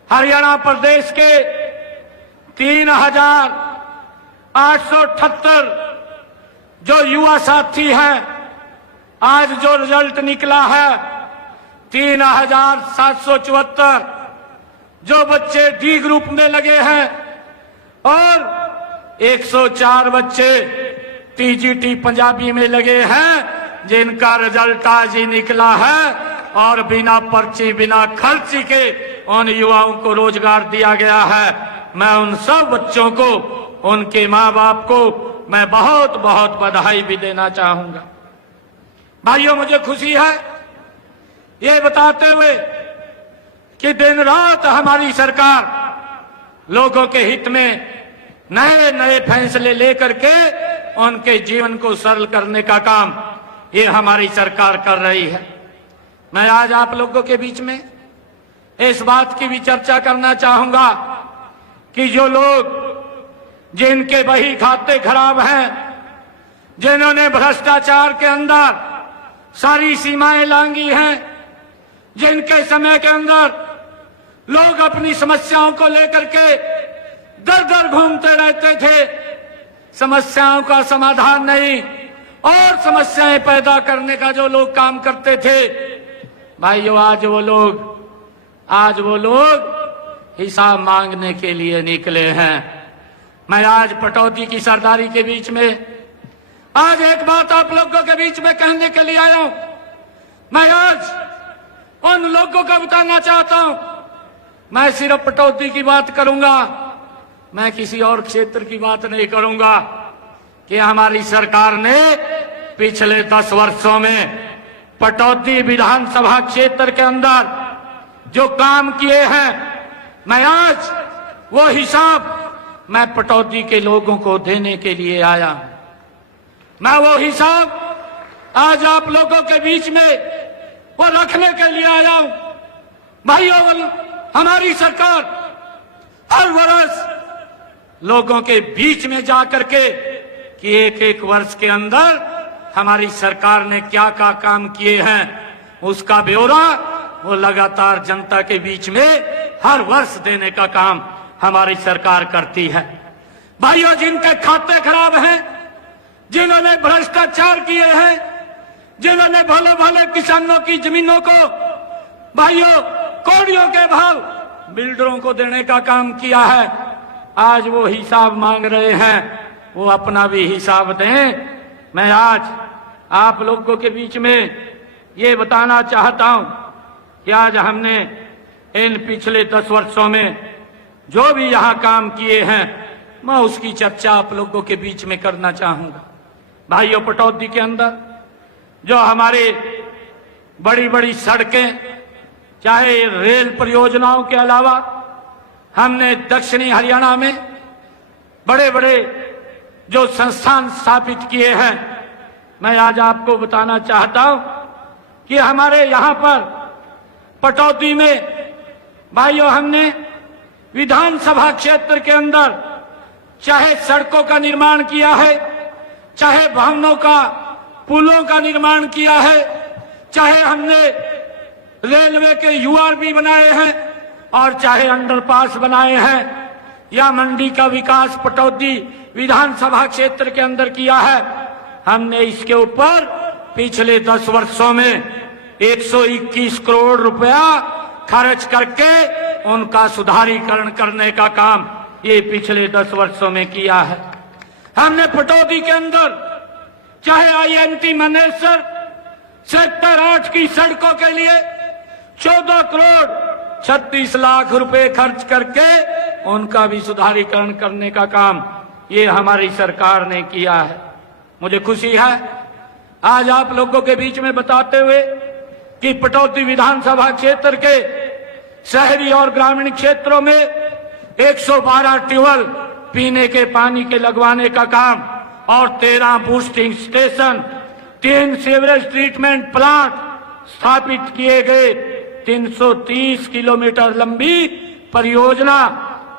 हरियाणा प्रदेश के 3,878 जो युवा साथी हैं, आज जो रिजल्ट निकला है 3,774 जो बच्चे डी ग्रुप में लगे हैं और 104 बच्चे टीजीटी पंजाबी में लगे हैं, जिनका रिजल्ट आज ही निकला है और बिना पर्ची, बिना खर्ची के उन युवाओं को रोजगार दिया गया है। मैं उन सब बच्चों को, उनके मां बाप को मैं बहुत बहुत बधाई भी देना चाहूंगा। भाइयों, मुझे खुशी है ये बताते हुए कि दिन रात हमारी सरकार लोगों के हित में नए नए फैसले लेकर के उनके जीवन को सरल करने का काम ये हमारी सरकार कर रही है। मैं आज आप लोगों के बीच में इस बात की भी चर्चा करना चाहूंगा कि जो लोग जिनके बही खाते खराब हैं, जिन्होंने भ्रष्टाचार के अंदर सारी सीमाएं लांघी हैं, जिनके समय के अंदर लोग अपनी समस्याओं को लेकर के दर दर घूमते रहते थे, समस्याओं का समाधान नहीं और समस्याएं पैदा करने का जो लोग काम करते थे, भाइयों आज वो लोग हिसाब मांगने के लिए निकले हैं। मैं आज पटौदी की सरदारी के बीच में आज एक बात आप लोगों के बीच में कहने के लिए आया हूं। मैं आज उन लोगों को बताना चाहता हूं, मैं सिर्फ पटौदी की बात करूंगा, मैं किसी और क्षेत्र की बात नहीं करूंगा, कि हमारी सरकार ने पिछले 10 वर्षों में पटौदी विधानसभा क्षेत्र के अंदर जो काम किए हैं, मैं आज वो हिसाब मैं पटौदी के लोगों को देने के लिए आया हूं। मैं वो हिसाब आज आप लोगों के बीच में वो रखने के लिए आया हूं। भाइयों, हमारी सरकार हर वर्ष लोगों के बीच में जाकर के कि एक एक वर्ष के अंदर हमारी सरकार ने क्या क्या काम किए हैं, उसका ब्यौरा वो लगातार जनता के बीच में हर वर्ष देने का काम हमारी सरकार करती है। भाइयों, जिनके खाते खराब हैं, जिन्होंने भ्रष्टाचार किए हैं, जिन्होंने भले भले किसानों की जमीनों को भाइयों कौड़ियों के भाव बिल्डरों को देने का काम किया है, आज वो हिसाब मांग रहे हैं, वो अपना भी हिसाब दें। मैं आज आप लोगों के बीच में ये बताना चाहता हूं कि आज हमने इन पिछले 10 वर्षों में जो भी यहां काम किए हैं, मैं उसकी चर्चा आप लोगों के बीच में करना चाहूंगा। भाइयों, पटौदी के अंदर जो हमारे बड़ी बड़ी सड़कें, चाहे रेल परियोजनाओं के अलावा हमने दक्षिणी हरियाणा में बड़े बड़े जो संस्थान स्थापित किए हैं, मैं आज आपको बताना चाहता हूं कि हमारे यहां पर पटौदी में भाइयों हमने विधानसभा क्षेत्र के अंदर चाहे सड़कों का निर्माण किया है, चाहे भवनों का पुलों का निर्माण किया है, चाहे हमने रेलवे के यूआरबी बनाए हैं और चाहे अंडरपास बनाए हैं, या मंडी का विकास पटौदी विधानसभा क्षेत्र के अंदर किया है। हमने इसके ऊपर पिछले 10 वर्षों में 121 करोड़ रुपया खर्च करके उनका सुधारीकरण करने का काम ये पिछले 10 वर्षों में किया है। हमने पटौदी के अंदर चाहे IMT मनेसर सेक्टर 8 की सड़कों के लिए 14 करोड़ 36 लाख रुपए खर्च करके उनका भी सुधारीकरण करने का काम ये हमारी सरकार ने किया है। मुझे खुशी है आज आप लोगों के बीच में बताते हुए कि पटौदी विधानसभा क्षेत्र के शहरी और ग्रामीण क्षेत्रों में 112 ट्यूबवेल पीने के पानी के लगवाने का काम और 13 boosting station, 3 sewerage treatment plant स्थापित किए गए, 330 किलोमीटर लंबी परियोजना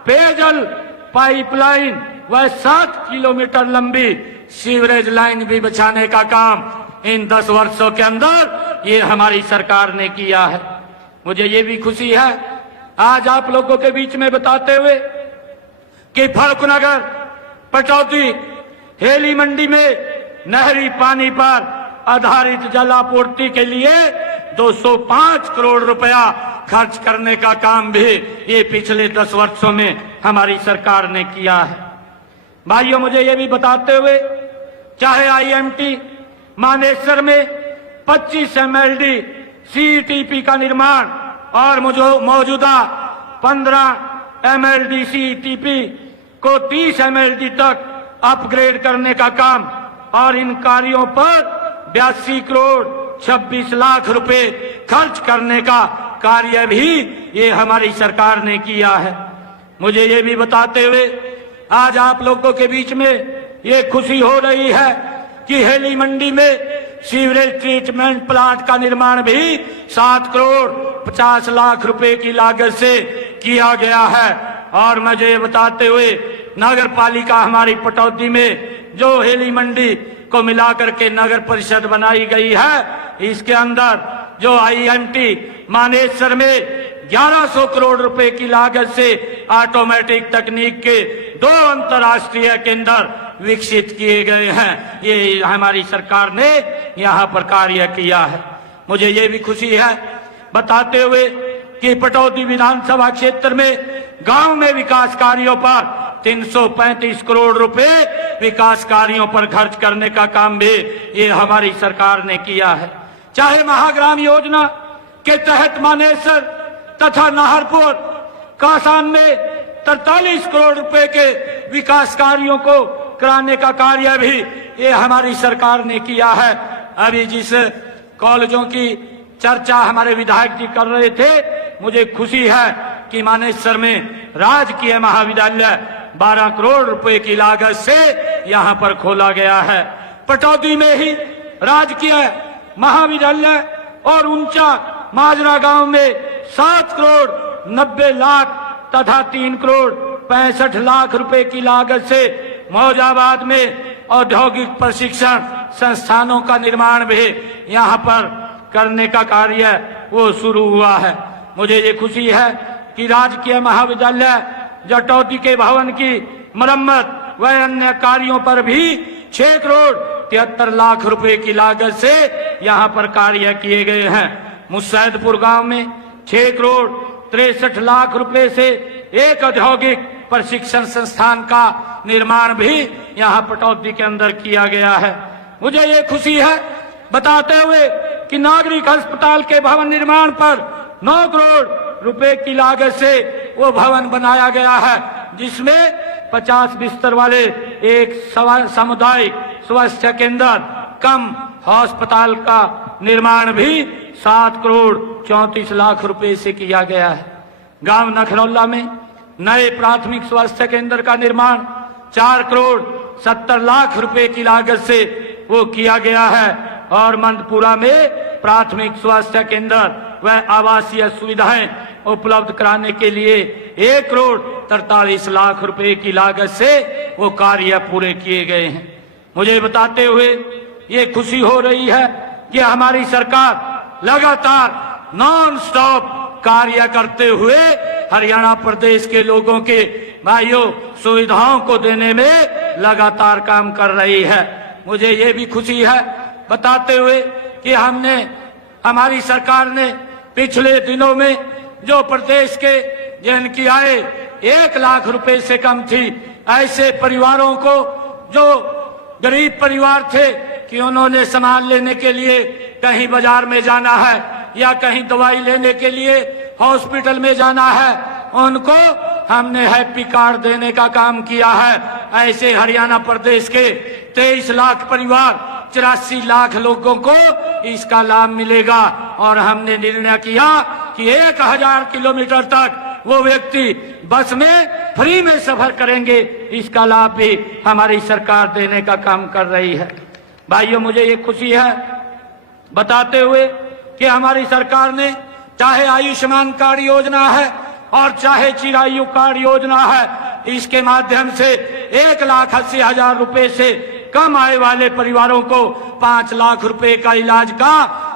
पेयजल पाइपलाइन व 7 किलोमीटर लंबी सीवरेज लाइन भी बिछाने का काम इन 10 वर्षों के अंदर ये हमारी सरकार ने किया है। मुझे ये भी खुशी है आज आप लोगों के बीच में बताते हुए कि फर्रुखनगर पटौदी हेली मंडी में नहरी पानी पर आधारित जल आपूर्ति के लिए 205 करोड़ रुपया खर्च करने का काम भी ये पिछले 10 वर्षों में हमारी सरकार ने किया है। भाइयों, मुझे ये भी बताते हुए चाहे IMT मानेसर में 25 MLD CETP का निर्माण और मौजूदा 15 MLD CETP को 30 MLD तक अपग्रेड करने का काम और इन कार्यों पर 82 करोड़ 26 लाख रुपए खर्च करने का कार्य भी ये हमारी सरकार ने किया है। मुझे ये भी बताते हुए आज आप लोगों के बीच में ये खुशी हो रही है कि हेली मंडी में सीवरेज ट्रीटमेंट प्लांट का निर्माण भी 7 करोड़ 50 लाख रुपए की लागत से किया गया है। और मुझे ये बताते हुए नगर पालिका हमारी पटौदी में जो हेली मंडी को मिलाकर के नगर परिषद बनाई गई है, इसके अंदर जो IMT मानेसर में 1100 करोड़ रुपए की लागत से ऑटोमेटिक तकनीक के 2 अंतर्राष्ट्रीय केंद्र विकसित किए गए हैं, ये हमारी सरकार ने यहाँ पर कार्य किया है। मुझे ये भी खुशी है बताते हुए कि पटौदी विधानसभा क्षेत्र में गांव में विकास कार्यों पर 335 करोड़ रुपए विकास कार्यों पर खर्च करने का काम भी ये हमारी सरकार ने किया है। चाहे महाग्राम योजना के तहत मानेसर तथा नाहरपुर कासान में 43 करोड़ रुपए के विकास कार्यों को कराने का कार्य भी ये हमारी सरकार ने किया है। अभी जिस कॉलेजों की चर्चा हमारे विधायक जी कर रहे थे, मुझे खुशी है कि मानेसर में राजकीय महाविद्यालय 12 करोड़ रुपए की लागत से यहाँ पर खोला गया है। पटौदी में ही राजकीय महाविद्यालय और ऊंचा माजरा गांव में 7 करोड़ 90 लाख तथा 3 करोड़ 65 लाख रुपए की लागत से मौजाबाद में औद्योगिक प्रशिक्षण संस्थानों का निर्माण भी यहाँ पर करने का कार्य वो शुरू हुआ है। मुझे ये खुशी है कि राजकीय महाविद्यालय जटौती के भवन की मरम्मत व अन्य कार्यों पर भी 6 करोड़ 73 लाख रुपए की लागत से यहाँ पर कार्य किए गए हैं। मुसैदपुर गांव में 6 करोड़ 63 लाख रुपए से एक औद्योगिक प्रशिक्षण संस्थान का निर्माण भी यहाँ पटौदी के अंदर किया गया है। मुझे ये खुशी है बताते हुए कि नागरिक अस्पताल के भवन निर्माण पर 9 करोड़ रुपए की लागत से वो भवन बनाया गया है, जिसमें 50 बिस्तर वाले एक सामुदायिक स्वास्थ्य केंद्र कम अस्पताल का निर्माण भी 7 करोड़ 34 लाख रुपए से किया गया है। गांव नखरौला में नए प्राथमिक स्वास्थ्य केंद्र का निर्माण 4 करोड़ 70 लाख रुपए की लागत से वो किया गया है और मंदपुरा में प्राथमिक स्वास्थ्य केंद्र व आवासीय सुविधाएं उपलब्ध कराने के लिए 1 करोड़ 43 लाख रुपए की लागत से वो कार्य पूरे किए गए हैं। मुझे बताते हुए ये खुशी हो रही है कि हमारी सरकार लगातार नॉन स्टॉप कार्य करते हुए हरियाणा प्रदेश के लोगों के भाइयों सुविधाओं को देने में लगातार काम कर रही है। मुझे ये भी खुशी है बताते हुए कि हमारी सरकार ने पिछले दिनों में जो प्रदेश के जिनकी आय 1 लाख रुपए से कम थी, ऐसे परिवारों को जो गरीब परिवार थे कि उन्होंने सामान लेने के लिए कहीं बाजार में जाना है या कहीं दवाई लेने के लिए हॉस्पिटल में जाना है, उनको हमने हैप्पी कार्ड देने का काम किया है। ऐसे हरियाणा प्रदेश के 23 लाख परिवार 84 लाख लोगों को इसका लाभ मिलेगा और हमने निर्णय किया कि 1000 किलोमीटर तक वो व्यक्ति बस में फ्री में सफर करेंगे। इसका लाभ भी हमारी सरकार देने का काम कर रही है। भाइयों, मुझे ये खुशी है बताते हुए कि हमारी सरकार ने चाहे आयुष्मान कार्ड योजना है और चाहे चिरायु कार्ड योजना है, इसके माध्यम से 1,80,000 रुपए से कम आय वाले परिवारों को 5 लाख रुपए का इलाज का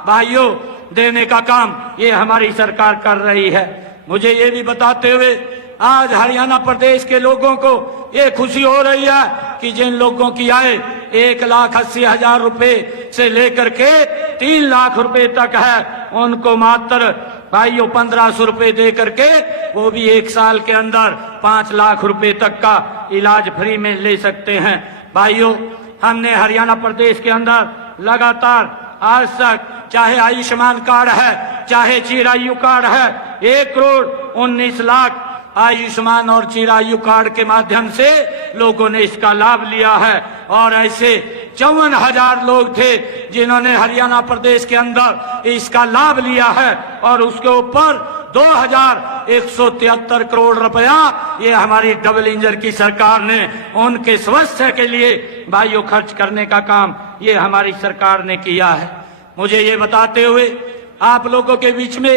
भाइयों देने का काम ये हमारी सरकार कर रही है। मुझे ये भी बताते हुए आज हरियाणा प्रदेश के लोगों को ये खुशी हो रही है कि जिन लोगों की आय 1,80,000 रुपए से लेकर के 3 लाख रुपए तक है, उनको मात्र भाइयों 1500 रुपए दे करके वो भी 1 साल के अंदर 5 लाख रुपए तक का इलाज फ्री में ले सकते हैं। भाइयों, हमने हरियाणा प्रदेश के अंदर लगातार आज तक चाहे आयुष्मान कार्ड है चाहे चिरायु कार्ड है 1 करोड़ 19 लाख आयुष्मान और चिरायु कार्ड के माध्यम से लोगों ने इसका लाभ लिया है। और ऐसे 54,000 लोग थे जिन्होंने हरियाणा प्रदेश के अंदर इसका लाभ लिया है। और उसके ऊपर 2,173 करोड़ रुपया ये हमारी डबल इंजन की सरकार ने उनके स्वास्थ्य के लिए भाइयों खर्च करने का काम ये हमारी सरकार ने किया है। मुझे ये बताते हुए आप लोगों के बीच में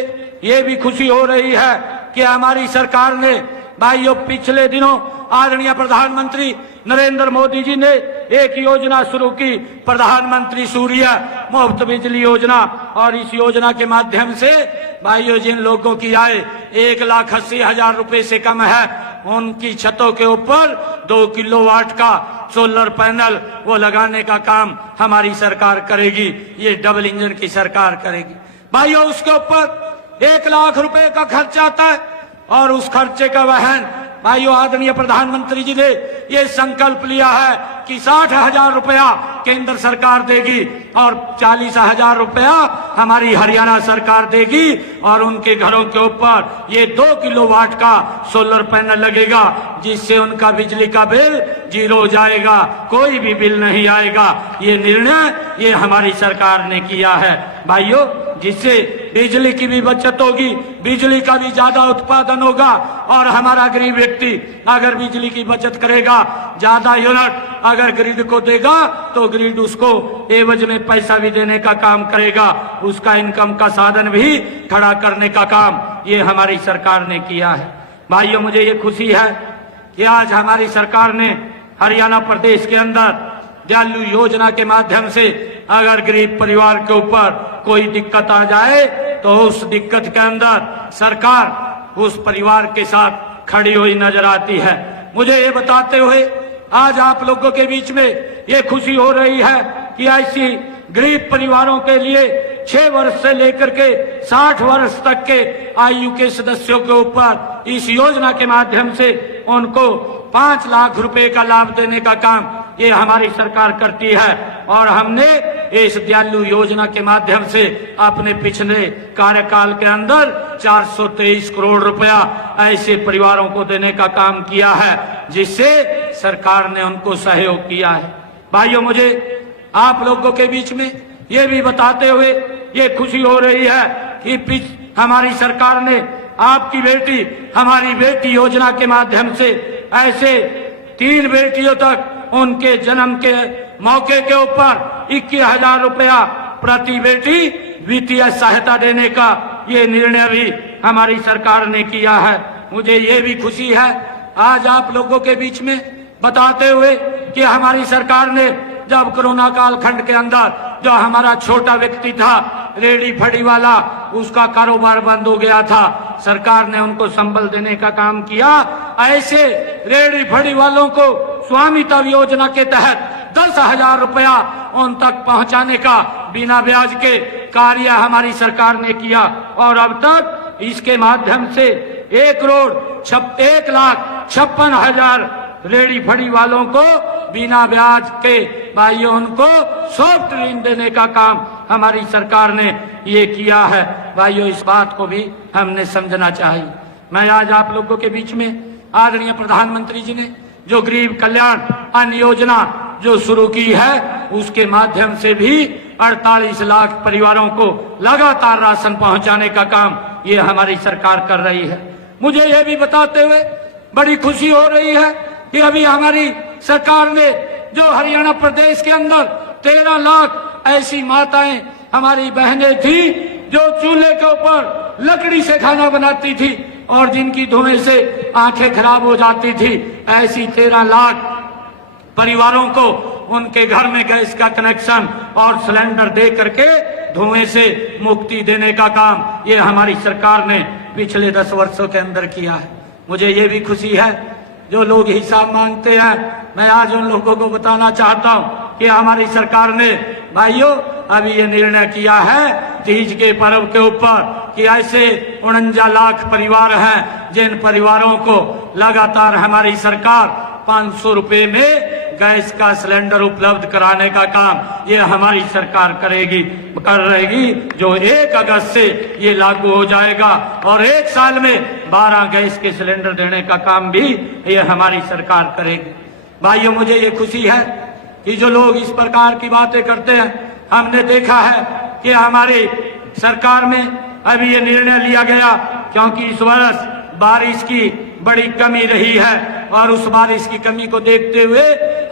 ये भी खुशी हो रही है कि हमारी सरकार ने भाइयों पिछले दिनों आदरणीय प्रधानमंत्री नरेंद्र मोदी जी ने एक योजना शुरू की, प्रधानमंत्री सूर्य मुफ्त बिजली योजना। और इस योजना के माध्यम से भाइयों जिन लोगों की आय 1,80,000 रुपए से कम है उनकी छतों के ऊपर 2 किलोवाट का सोलर पैनल वो लगाने का काम हमारी सरकार करेगी, ये डबल इंजन की सरकार करेगी। भाइयों उसके ऊपर 1 लाख रुपए का खर्च आता है और उस खर्चे का वहन भाइयों आदरणीय प्रधानमंत्री जी ने ये संकल्प लिया है कि 60,000 रुपया केंद्र सरकार देगी और 40,000 रुपया हमारी हरियाणा सरकार देगी। और उनके घरों के ऊपर ये 2 किलोवाट का सोलर पैनल लगेगा जिससे उनका बिजली का बिल 0 हो जाएगा, कोई भी बिल नहीं आएगा। ये निर्णय ये हमारी सरकार ने किया है भाइयों, जिससे बिजली की भी बचत होगी, बिजली का भी ज्यादा उत्पादन होगा। और हमारा गरीब व्यक्ति अगर बिजली की बचत करेगा, ज्यादा यूनिट अगर ग्रिड को देगा तो ग्रिड उसको एवज में पैसा भी देने का काम करेगा, उसका इनकम का साधन भी खड़ा करने का काम ये हमारी सरकार ने किया है। भाइयों मुझे ये खुशी है कि आज हमारी सरकार ने हरियाणा प्रदेश के अंदर दयालु योजना के माध्यम से अगर गरीब परिवार के ऊपर कोई दिक्कत आ जाए तो उस दिक्कत के अंदर सरकार उस परिवार के साथ खड़ी हुई नजर आती है। मुझे ये बताते हुए आज आप लोगों के बीच में ये खुशी हो रही है कि ऐसी गरीब परिवारों के लिए 6 वर्ष से लेकर के 60 वर्ष तक के आयु के सदस्यों के ऊपर इस योजना के माध्यम से उनको 5 लाख रुपए का लाभ देने का काम ये हमारी सरकार करती है। और हमने इस दयालु योजना के माध्यम से अपने पिछले कार्यकाल के अंदर 423 करोड़ रुपया ऐसे परिवारों को देने का काम किया है जिससे सरकार ने उनको सहयोग किया है। भाइयों मुझे आप लोगों के बीच में ये भी बताते हुए ये खुशी हो रही है कि हमारी सरकार ने आपकी बेटी हमारी बेटी योजना के माध्यम से ऐसे 3 बेटियों तक उनके जन्म के मौके के ऊपर 21,000 रुपया प्रति बेटी वित्तीय सहायता देने का ये निर्णय भी हमारी सरकार ने किया है। मुझे ये भी खुशी है आज आप लोगों के बीच में बताते हुए कि हमारी सरकार ने जब कोरोना काल खंड के अंदर जो हमारा छोटा व्यक्ति था रेडी फड़ी वाला, उसका कारोबार बंद हो गया था, सरकार ने उनको संबल देने का काम किया। ऐसे रेडी फड़ी वालों को स्वामित्व योजना के तहत 10,000 रुपया उन तक पहुंचाने का बिना ब्याज के कार्य हमारी सरकार ने किया। और अब तक इसके माध्यम से 1,56,000 रेडी फड़ी वालों को बिना ब्याज के भाइयों उनको सॉफ्ट ऋण देने का काम हमारी सरकार ने ये किया है। भाइयों इस बात को भी हमने समझना चाहिए। मैं आज आप लोगों के बीच में आदरणीय प्रधानमंत्री जी ने जो गरीब कल्याण अन्न योजना जो शुरू की है उसके माध्यम से भी 48 लाख परिवारों को लगातार राशन पहुंचाने का काम ये हमारी सरकार कर रही है। मुझे ये भी बताते हुए बड़ी खुशी हो रही है कि अभी हमारी सरकार ने जो हरियाणा प्रदेश के अंदर 13 लाख ऐसी माताएं हमारी बहनें थी जो चूल्हे के ऊपर लकड़ी से खाना बनाती थी और जिनकी धुएं से आंखें खराब हो जाती थी, ऐसी 13 लाख परिवारों को उनके घर में गैस का कनेक्शन और सिलेंडर दे करके धुएं से मुक्ति देने का काम ये हमारी सरकार ने पिछले 10 वर्षों के अंदर किया है। मुझे ये भी खुशी है जो लोग हिसाब मांगते हैं, मैं आज उन लोगों को बताना चाहता हूं कि हमारी सरकार ने भाइयों अभी ये निर्णय किया है तीज के पर्व के ऊपर कि ऐसे 49 लाख परिवार हैं जिन परिवारों को लगातार हमारी सरकार 500 रुपए में गैस का सिलेंडर उपलब्ध कराने का काम ये हमारी सरकार कर रहेगी, जो 1 अगस्त से ये लागू हो जाएगा और 1 साल में 12 गैस के सिलेंडर देने का काम भी ये हमारी सरकार करेगी। भाइयों, मुझे ये खुशी है कि जो लोग इस प्रकार की बातें करते हैं, हमने देखा है कि हमारी सरकार में अभी ये निर्णय लिया गया क्योंकि इस वर्ष बारिश की बड़ी कमी रही है और उस बारिश की कमी को देखते हुए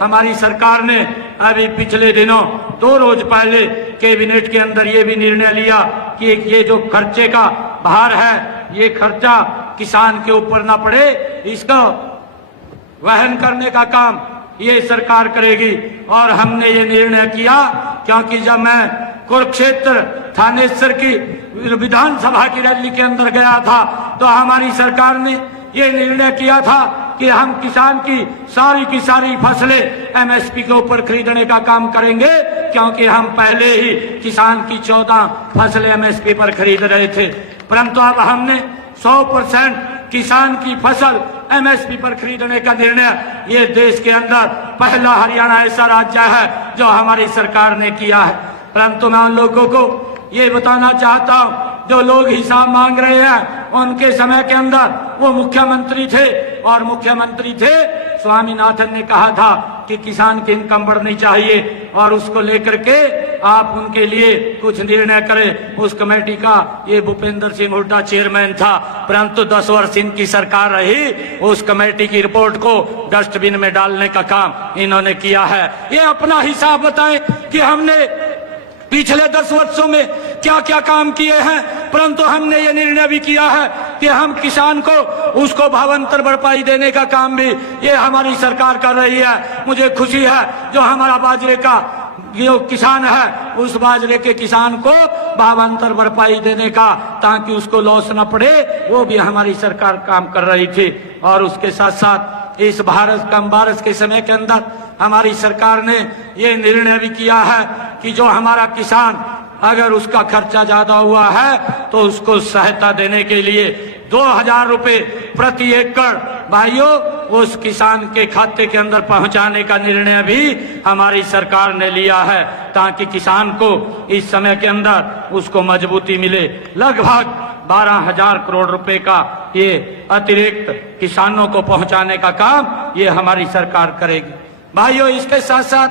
हमारी सरकार ने अभी पिछले दिनों 2 रोज पहले कैबिनेट के अंदर ये भी निर्णय लिया कि ये जो खर्चे का भार है, ये खर्चा किसान के ऊपर ना पड़े, इसका वहन करने का काम ये सरकार करेगी। और हमने ये निर्णय किया क्योंकि जब मैं कुरुक्षेत्र थानेश्वर की विधानसभा की रैली के अंदर गया था तो हमारी सरकार ने ये निर्णय किया था कि हम किसान की सारी फसलें एमएसपी के ऊपर खरीदने का काम करेंगे, क्योंकि हम पहले ही किसान की 14 फसलें एमएसपी पर खरीद रहे थे। परंतु अब हमने 100% किसान की फसल एमएसपी पर खरीदने का निर्णय ये देश के अंदर पहला हरियाणा ऐसा राज्य है जो हमारी सरकार ने किया है। परंतु मैं उन लोगों को ये बताना चाहता हूँ जो लोग हिसाब मांग रहे हैं, उनके समय के अंदर वो मुख्यमंत्री थे और मुख्यमंत्री थे स्वामीनाथन ने कहा था कि किसान की इनकम बढ़नी चाहिए और उसको लेकर के आप उनके लिए कुछ निर्णय करें। उस कमेटी का ये भूपेंद्र सिंह हुड्डा चेयरमैन था, परंतु 10 वर्ष इनकी सरकार रही, उस कमेटी की रिपोर्ट को डस्टबिन में डालने का काम इन्होंने किया है। ये अपना हिसाब बताएं कि हमने पिछले 10 वर्षों में क्या क्या काम किए हैं। परंतु हमने ये निर्णय भी किया है कि हम किसान को उसको भावांतर भरपाई देने का काम भी ये हमारी सरकार कर रही है। मुझे खुशी है जो हमारा बाजरे का जो किसान है, उस बाजरे के किसान को भावांतर भरपाई देने का, ताकि उसको लॉस न पड़े, वो भी हमारी सरकार काम कर रही थी। और उसके साथ साथ इस कम बारिश के समय के अंदर हमारी सरकार ने ये निर्णय भी किया है कि जो हमारा किसान अगर उसका खर्चा ज्यादा हुआ है तो उसको सहायता देने के लिए 2000 रुपए प्रति एकड़ भाइयों उस किसान के खाते के अंदर पहुंचाने का निर्णय भी हमारी सरकार ने लिया है, ताकि किसान को इस समय के अंदर उसको मजबूती मिले। लगभग 12,000 करोड़ रुपए का ये अतिरिक्त किसानों को पहुंचाने का काम ये हमारी सरकार करेगी। भाइयों, इसके साथ साथ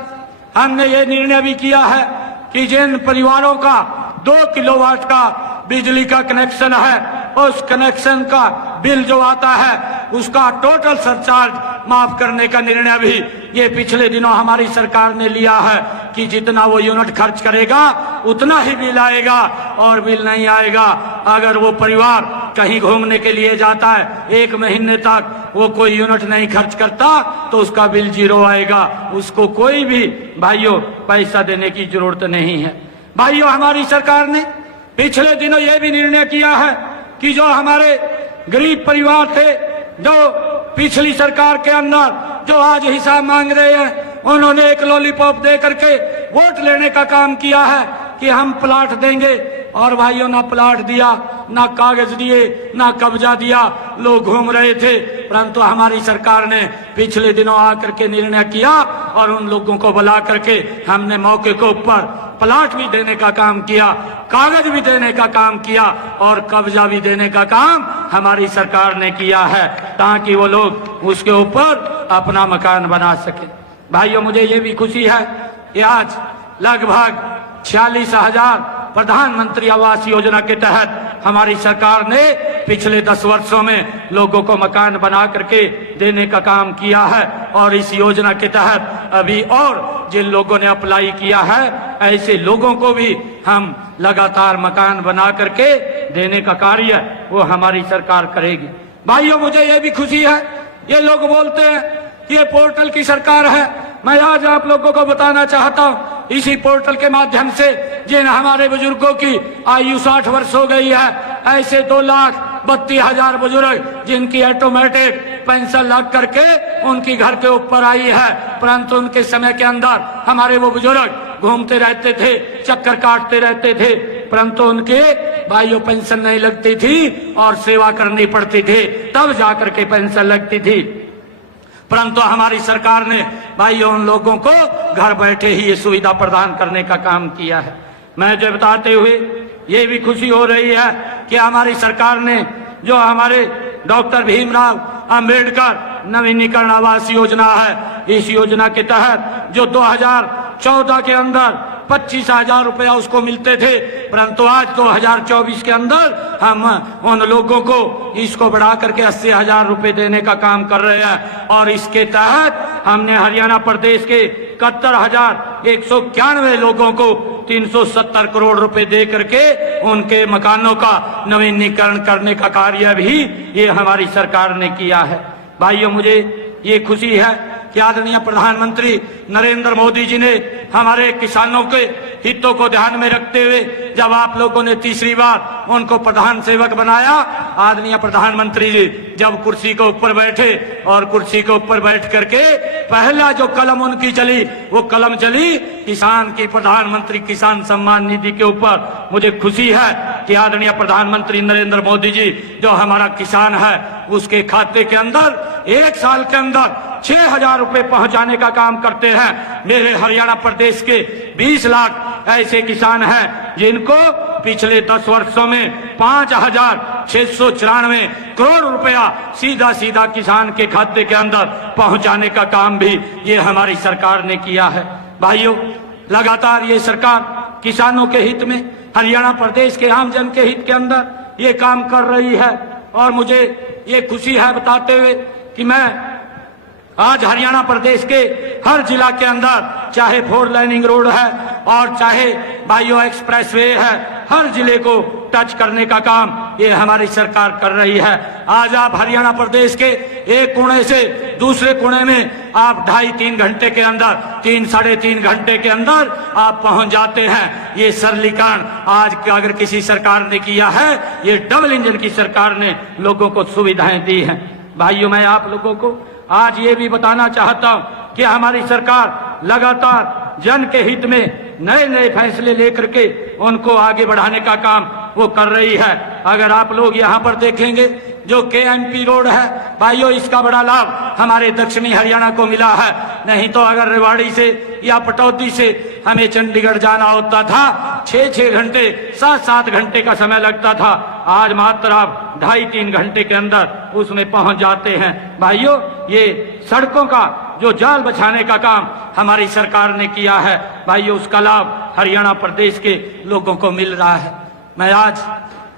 हमने ये निर्णय भी किया है कि जिन परिवारों का 2 किलोवाट का बिजली का कनेक्शन है, उस कनेक्शन का बिल जो आता है उसका टोटल सरचार्ज माफ करने का निर्णय भी ये पिछले दिनों हमारी सरकार ने लिया है कि जितना वो यूनिट खर्च करेगा उतना ही बिल आएगा और बिल नहीं आएगा। अगर वो परिवार कहीं घूमने के लिए जाता है, 1 महीने तक वो कोई यूनिट नहीं खर्च करता तो उसका बिल 0 आएगा, उसको कोई भी भाइयों पैसा देने की जरूरत नहीं है। भाइयों, हमारी सरकार ने पिछले दिनों ये भी निर्णय किया है कि जो हमारे गरीब परिवार थे, जो पिछली सरकार के अंदर जो आज हिसाब मांग रहे हैं, उन्होंने एक लॉलीपॉप दे करके वोट लेने का काम किया है कि हम प्लाट देंगे। और भाइयों, ना प्लाट दिया, ना कागज दिए, ना कब्जा दिया, लोग घूम रहे थे। परंतु हमारी सरकार ने पिछले दिनों आकर के निर्णय किया और उन लोगों को बुला करके हमने मौके के ऊपर प्लाट भी देने का काम किया, कागज भी देने का काम किया और कब्जा भी देने का काम हमारी सरकार ने किया है, ताकि वो लोग उसके ऊपर अपना मकान बना सके। भाइयों, मुझे ये भी खुशी है कि आज लगभग 46,000 प्रधानमंत्री आवास योजना के तहत हमारी सरकार ने पिछले 10 वर्षों में लोगों को मकान बना करके देने का काम किया है। और इस योजना के तहत अभी और जिन लोगों ने अप्लाई किया है, ऐसे लोगों को भी हम लगातार मकान बना करके देने का कार्य वो हमारी सरकार करेगी। भाइयों, मुझे ये भी खुशी है, ये लोग बोलते हैं कि ये पोर्टल की सरकार है। मैं आज आप लोगों को बताना चाहता हूँ, इसी पोर्टल के माध्यम से जिन हमारे बुजुर्गों की आयु 60 वर्ष हो गई है, ऐसे 2,32,000 बुजुर्ग जिनकी ऑटोमेटिक पेंशन लग करके उनकी घर के ऊपर आई है, परंतु उनके समय के अंदर हमारे वो बुजुर्ग घूमते रहते थे, चक्कर काटते रहते थे, परंतु उनके भाइयों पेंशन नहीं लगती थी और सेवा करनी पड़ती थी, तब जाकर के पेंशन लगती थी। परंतु हमारी सरकार ने भाइयों उन लोगों को घर बैठे ही ये सुविधा प्रदान करने का काम किया है। मैं जो बताते हुए ये भी खुशी हो रही है कि हमारी सरकार ने जो हमारे डॉक्टर भीमराव अंबेडकर नवीनीकरण आवास योजना है, इस योजना के तहत जो 2014 के अंदर 25,000 रुपया उसको मिलते थे, परंतु आज 2024 के अंदर हम उन लोगों को इसको बढ़ा करके 80,000 रुपए देने का काम कर रहे हैं। और इसके तहत हमने हरियाणा प्रदेश के 71,191 लोगों को 370 करोड़ रुपए दे करके उनके मकानों का नवीनीकरण करने का कार्य भी ये हमारी सरकार ने किया है। भाइयों, मुझे ये खुशी है कि आदरणीय प्रधानमंत्री नरेंद्र मोदी जी ने हमारे किसानों के हितों को ध्यान में रखते हुए जब आप लोगों ने तीसरी बार उनको प्रधान सेवक बनाया, आदरणीय प्रधानमंत्री जी जब कुर्सी के ऊपर बैठे और कुर्सी के ऊपर बैठ करके पहला जो कलम उनकी चली वो कलम चली किसान की, प्रधानमंत्री किसान सम्मान निधि के ऊपर। मुझे खुशी है कि आदरणीय प्रधानमंत्री नरेंद्र मोदी जी जो हमारा किसान है उसके खाते के अंदर 1 साल के अंदर 6,000 रुपए पहुंचाने का काम करते हैं। मेरे हरियाणा प्रदेश के 20 लाख ऐसे किसान हैं जिनको पिछले 10 वर्षों में 5,694 करोड़ रुपया सीधा सीधा किसान के खाते के अंदर पहुंचाने का काम भी ये हमारी सरकार ने किया है। भाइयों, लगातार ये सरकार किसानों के हित में, हरियाणा प्रदेश के आम जन के हित के अंदर ये काम कर रही है। और मुझे ये खुशी है बताते हुए कि मैं आज हरियाणा प्रदेश के हर जिला के अंदर, चाहे 4 लाइनिंग रोड है और चाहे बायो एक्सप्रेस वे है, हर जिले को टच करने का काम ये हमारी सरकार कर रही है। आज आप हरियाणा प्रदेश के एक कोने से दूसरे कोने में आप 2.5-3 घंटे के अंदर, 3-3.5 घंटे के अंदर आप पहुंच जाते हैं। ये सरलीकरण आज अगर किसी सरकार ने किया है, ये डबल इंजन की सरकार ने लोगों को सुविधाएं दी हैं। भाइयों, मैं आप लोगों को आज ये भी बताना चाहता हूं कि हमारी सरकार लगातार जन के हित में नए नए फैसले लेकर के उनको आगे बढ़ाने का काम वो कर रही है। अगर आप लोग यहाँ पर देखेंगे जो KMP रोड है, भाइयों इसका बड़ा लाभ हमारे दक्षिणी हरियाणा को मिला है। नहीं तो अगर रेवाड़ी से या पटौदी से हमें चंडीगढ़ जाना होता था, 6-6 घंटे 7-7 घंटे का समय लगता था। आज मात्र आप 2.5-3 घंटे के अंदर उसमें पहुंच जाते हैं। भाइयों, ये सड़कों का जो जाल बिछाने का काम हमारी सरकार ने किया है, भाइयों उसका लाभ हरियाणा प्रदेश के लोगों को मिल रहा है। मैं आज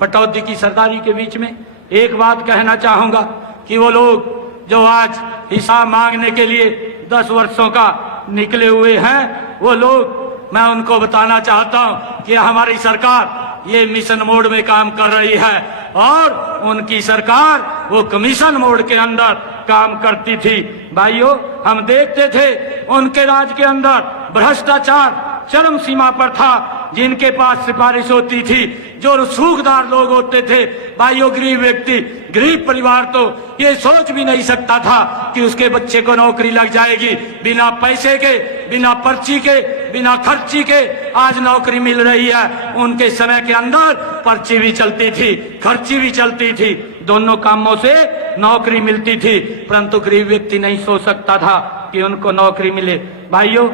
पटौदी की सरदारी के बीच में एक बात कहना चाहूंगा कि वो लोग जो आज हिसाब मांगने के लिए 10 वर्षों का निकले हुए हैं, वो लोग, मैं उनको बताना चाहता हूं कि हमारी सरकार ये मिशन मोड में काम कर रही है और उनकी सरकार वो कमीशन मोड के अंदर काम करती थी। भाइयों, हम देखते थे उनके राज के अंदर भ्रष्टाचार चरम सीमा पर था। जिनके पास सिफारिश होती थी, जो रसूखदार लोग होते थे, भाइयों गरीब व्यक्ति, गरीब परिवार तो ये सोच भी नहीं सकता था कि उसके बच्चे को नौकरी लग जाएगी। बिना पैसे के, बिना पर्ची के, बिना खर्ची के आज नौकरी मिल रही है। उनके समय के अंदर पर्ची भी चलती थी, खर्ची भी चलती थी, दोनों कामों से नौकरी मिलती थी, परंतु गरीब व्यक्ति नहीं सोच सकता था कि उनको नौकरी मिले। भाइयों,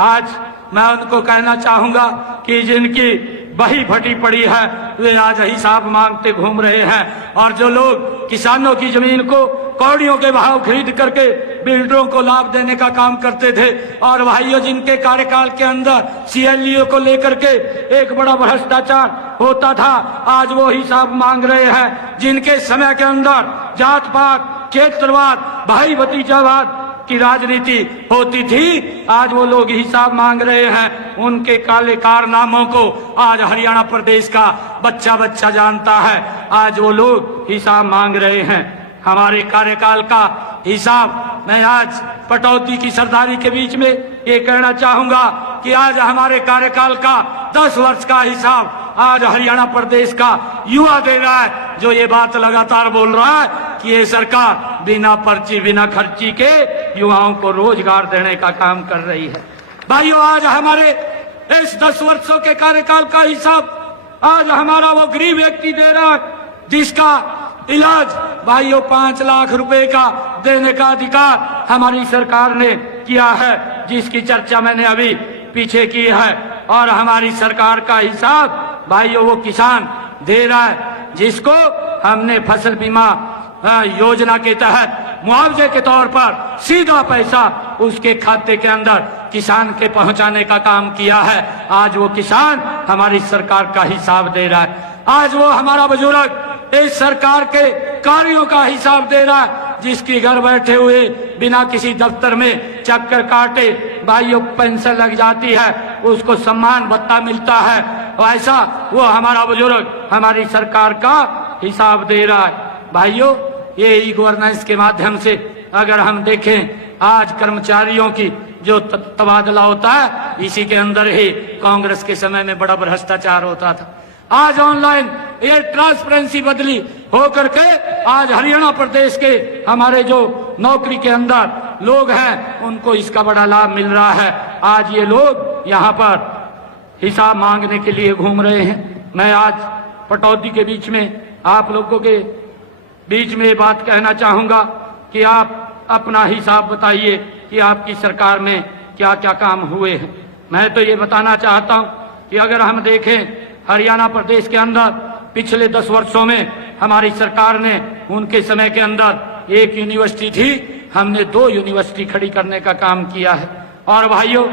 आज मैं उनको कहना चाहूंगा कि जिनकी बही फटी पड़ी है वे आज हिसाब मांगते घूम रहे हैं। और जो लोग किसानों की जमीन को कौड़ियों के भाव खरीद करके बिल्डरों को लाभ देने का काम करते थे, और भाइयों जिनके कार्यकाल के अंदर CLO को लेकर के एक बड़ा भ्रष्टाचार होता था, आज वो हिसाब मांग रहे हैं। जिनके समय के अंदर जात पात, क्षेत्रवाद, भाई भतीजावाद की राजनीति होती थी, आज वो लोग हिसाब मांग रहे हैं। उनके काले कारनामों को आज हरियाणा प्रदेश का बच्चा बच्चा जानता है। आज वो लोग हिसाब मांग रहे हैं। हमारे कार्यकाल का हिसाब मैं आज पटौदी की सरदारी के बीच में ये कहना चाहूंगा कि आज हमारे कार्यकाल का 10 वर्ष का हिसाब आज हरियाणा प्रदेश का युवा दे रहा है, जो ये बात लगातार बोल रहा है कि ये सरकार बिना पर्ची, बिना खर्ची के युवाओं को रोजगार देने का काम कर रही है। भाइयों, आज हमारे इस 10 वर्षों के कार्यकाल का हिसाब आज हमारा वो गरीब व्यक्ति दे रहा है जिसका इलाज भाइयों 5 लाख रुपए का देने का अधिकार हमारी सरकार ने किया है, जिसकी चर्चा मैंने अभी पीछे की है। और हमारी सरकार का हिसाब भाइयों वो किसान दे रहा है, जिसको हमने फसल बीमा योजना के तहत मुआवजे के तौर पर सीधा पैसा उसके खाते के अंदर किसान के पहुंचाने का काम किया है। आज वो किसान हमारी सरकार का हिसाब दे रहा है। आज वो हमारा बुजुर्ग इस सरकार के कार्यों का हिसाब दे रहा है, जिसकी घर बैठे हुए बिना किसी दफ्तर में चक्कर काटे भाइयों पेंशन लग जाती है, उसको सम्मान भत्ता मिलता है। ऐसा वो हमारा बुजुर्ग हमारी सरकार का हिसाब दे रहा है। भाइयों ये ई गवर्नेंस के माध्यम से अगर हम देखें, आज कर्मचारियों की जो तबादला होता है, इसी के अंदर ही कांग्रेस के समय में बड़ा भ्रष्टाचार होता था। आज ऑनलाइन ये ट्रांसपेरेंसी बदली होकर के आज हरियाणा प्रदेश के हमारे जो नौकरी के अंदर लोग हैं, उनको इसका बड़ा लाभ मिल रहा है। आज ये लोग यहाँ पर हिसाब मांगने के लिए घूम रहे हैं। मैं आज पटौदी के बीच में आप लोगों के बीच में ये बात कहना चाहूंगा कि आप अपना हिसाब बताइए कि आपकी सरकार में क्या क्या काम हुए हैं। मैं तो ये बताना चाहता हूं कि अगर हम देखें हरियाणा प्रदेश के अंदर पिछले 10 वर्षों में हमारी सरकार ने, उनके समय के अंदर 1 यूनिवर्सिटी थी, हमने 2 यूनिवर्सिटी खड़ी करने का काम किया है। और भाइयों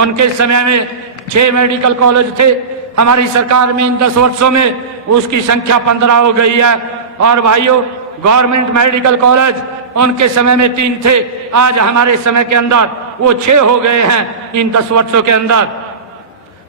उनके समय में 6 मेडिकल कॉलेज थे, हमारी सरकार में इन 10 वर्षों में उसकी संख्या 15 हो गई है। और भाइयों गवर्नमेंट मेडिकल कॉलेज उनके समय में 3 थे, आज हमारे समय के अंदर वो 6 हो गए हैं इन 10 वर्षों के अंदर।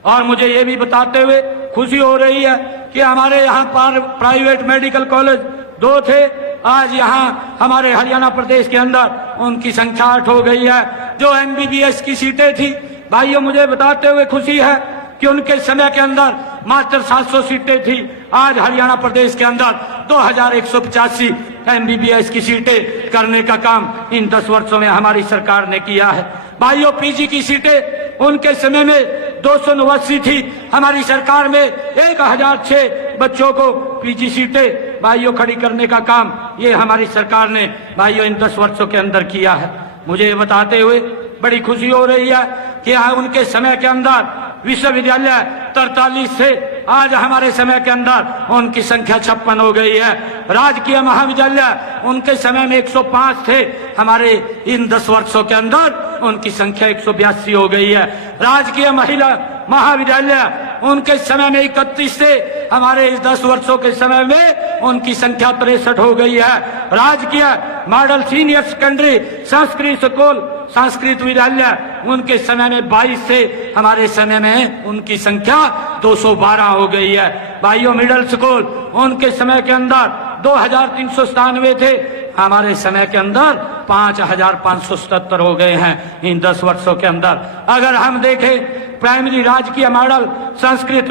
और मुझे ये भी बताते हुए खुशी हो रही है कि हमारे यहाँ पर प्राइवेट मेडिकल कॉलेज 2 थे, आज यहाँ हमारे हरियाणा प्रदेश के अंदर उनकी संख्या 8 हो गई है। जो MBBS की सीटें थी भाइयों, मुझे बताते हुए खुशी है कि उनके समय के अंदर मात्र 700 सीटें थी, आज हरियाणा प्रदेश के अंदर 2185 MBBS की सीटें करने का काम इन 10 वर्षों में हमारी सरकार ने किया है। भाइयों PG की सीटें उनके समय में 289 थी, हमारी सरकार में 1006 बच्चों को PG सीटें भाइयों खड़ी करने का काम ये हमारी सरकार ने भाइयों इन 10 वर्षों के अंदर किया है। मुझे ये बताते हुए बड़ी खुशी हो रही है कि उनके समय के अंदर विश्वविद्यालय 43 से आज हमारे समय के अंदर उनकी संख्या 56 हो गई है। राजकीय महाविद्यालय उनके समय में 105 थे, हमारे इन 10 वर्षों के अंदर उनकी संख्या 182 हो गई है। राजकीय महिला महाविद्यालय उनके समय में 31 थे, हमारे इस 10 वर्षों के समय में उनकी संख्या 63 हो गई है। राजकीय model senior secondary Sanskrit school Sanskrit विद्यालय उनके समय में 22 थे, हमारे समय में उनकी संख्या 212 हो गई है। भाइयों मिडिल स्कूल उनके समय के अंदर 2397 थे, हमारे समय के अंदर 5577 हो गए हैं इन 10 वर्षों के अंदर। अगर हम देखें प्राइमरी राजकीय मॉडल संस्कृत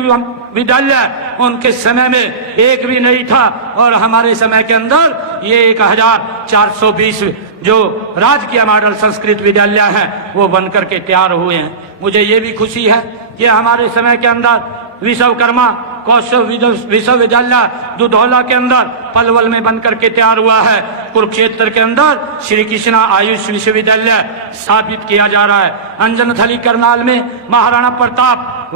विद्यालय उनके समय में एक भी नहीं था, और हमारे समय के अंदर ये 1420 जो राजकीय मॉडल संस्कृत विद्यालय है वो बनकर के तैयार हुए हैं। मुझे ये भी खुशी है कि हमारे समय के अंदर विश्वकर्मा कौशल विश्वविद्यालय दुधौला के अंदर पलवल में बनकर के तैयार हुआ है। कुरुक्षेत्र के अंदर श्री कृष्णा आयुष विश्वविद्यालय स्थापित किया जा रहा है। अंजन थली करनाल में महाराणा प्रताप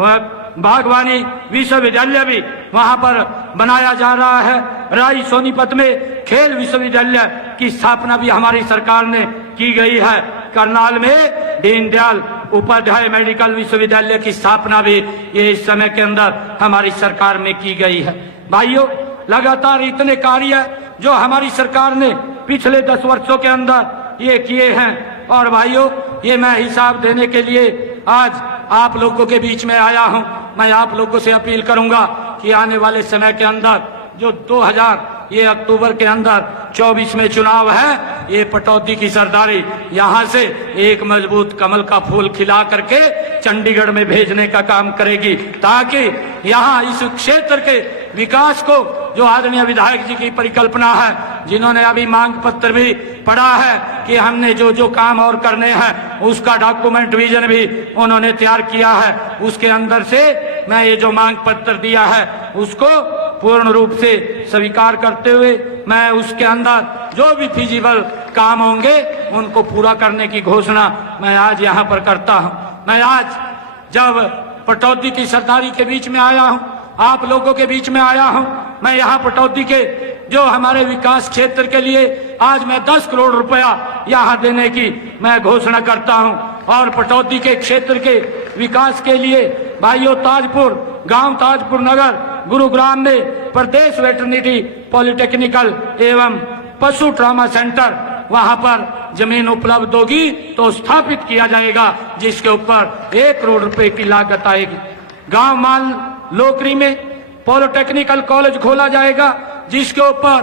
बागवानी विश्वविद्यालय भी वहां पर बनाया जा रहा है। राय सोनीपत में खेल विश्वविद्यालय की स्थापना भी हमारी सरकार ने की गई है। करनाल में दीनदयाल उपाध्याय मेडिकल विश्वविद्यालय की स्थापना भी ये इस समय के अंदर हमारी सरकार में की गई है। भाइयों लगातार इतने कार्य जो हमारी सरकार ने पिछले 10 वर्षों के अंदर ये किए हैं, और भाइयों ये मैं हिसाब देने के लिए आज आप लोगों के बीच में आया हूं। मैं आप लोगों से अपील करूंगा कि आने वाले समय के अंदर जो 2000 ये अक्टूबर के अंदर 24 में चुनाव है, ये पटौदी की सरदारी यहाँ से एक मजबूत कमल का फूल खिला करके चंडीगढ़ में भेजने का काम करेगी, ताकि यहाँ इस क्षेत्र के विकास को जो आदरणीय विधायक जी की परिकल्पना है, जिन्होंने अभी मांग पत्र भी पढ़ा है कि हमने जो जो काम और करने हैं उसका डॉक्यूमेंट विजन भी उन्होंने तैयार किया है, उसके अंदर से मैं ये जो मांग पत्र दिया है उसको पूर्ण रूप से स्वीकार करते हुए मैं उसके अंदर जो भी फिजिबल काम होंगे उनको पूरा करने की घोषणा मैं आज यहाँ पर करता हूँ। मैं आज जब पटौदी की सरदारी के बीच में आया हूँ, आप लोगों के बीच में आया हूँ, मैं यहाँ पटौदी के जो हमारे विकास क्षेत्र के लिए आज मैं 10 करोड़ रुपया यहाँ देने की मैं घोषणा करता हूँ। और पटौदी के क्षेत्र के विकास के लिए भाइयों ताजपुर गांव ताजपुर नगर गुरुग्राम में प्रदेश वेटरनिटी पॉलिटेक्निकल एवं पशु ट्रामा सेंटर वहां पर जमीन उपलब्ध होगी तो स्थापित किया जाएगा, जिसके ऊपर 1 करोड़ रुपए की लागत आएगी। गांव माल लोकरी में पॉलिटेक्निकल कॉलेज खोला जाएगा, जिसके ऊपर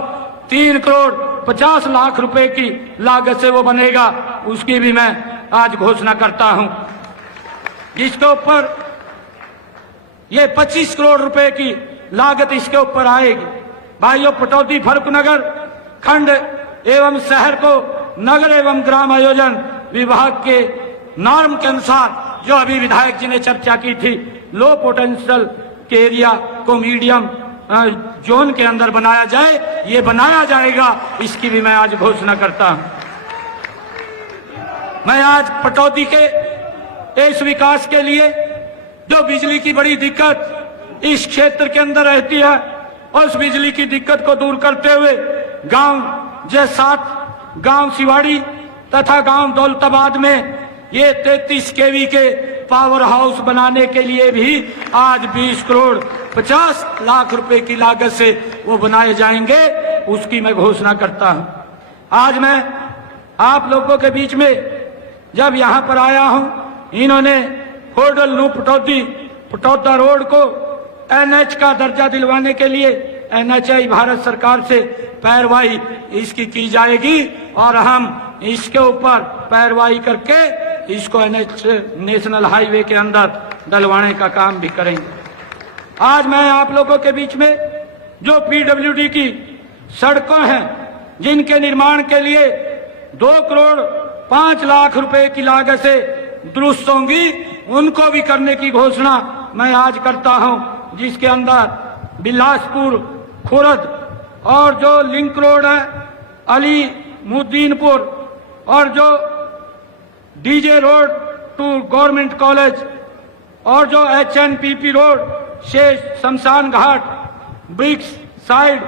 3 करोड़ 50 लाख रुपए की लागत से वो बनेगा, उसकी भी मैं आज घोषणा करता हूं। जिसके ऊपर ये 25 करोड़ रुपए की लागत इसके ऊपर आएगी। भाइयों पटौदी फर्रुखनगर खंड एवं शहर को नगर एवं ग्राम आयोजन विभाग के नॉर्म के अनुसार जो अभी विधायक जी ने चर्चा की थी, लो पोटेंशियल के एरिया को मीडियम जोन के अंदर बनाया जाए, ये बनाया जाएगा, इसकी भी मैं आज घोषणा करता हूं। मैं आज पटौदी के इस विकास के लिए जो बिजली की बड़ी दिक्कत इस क्षेत्र के अंदर रहती है, उस बिजली की दिक्कत को दूर करते हुए गांव J7 गांव सिवाड़ी तथा गांव दौलताबाद में ये 33 केवी के पावर हाउस बनाने के लिए भी आज 20 करोड़ 50 लाख रुपए की लागत से वो बनाए जाएंगे, उसकी मैं घोषणा करता हूं। आज मैं आप लोगों के बीच में जब यहां पर आया हूं, इन्होंने होडल न्यू पटौदा रोड को NH का दर्जा दिलवाने के लिए NHI भारत सरकार से पैरवाई इसकी की जाएगी और हम इसके ऊपर पैरवाई करके इसको NH नेशनल हाईवे के अंदर डलवाने का काम भी करेंगे। आज मैं आप लोगों के बीच में जो PWD की सड़कें हैं जिनके निर्माण के लिए 2 करोड़ 5 लाख रुपए की लागत से दुरुस्त होंगी, उनको भी करने की घोषणा मैं आज करता हूं, जिसके अंदर बिलासपुर खुर्द और जो लिंक रोड है अली मुद्दीनपुर और जो DJ road to government college और जो HNPP रोड से शमशान घाट ब्रिक्स साइड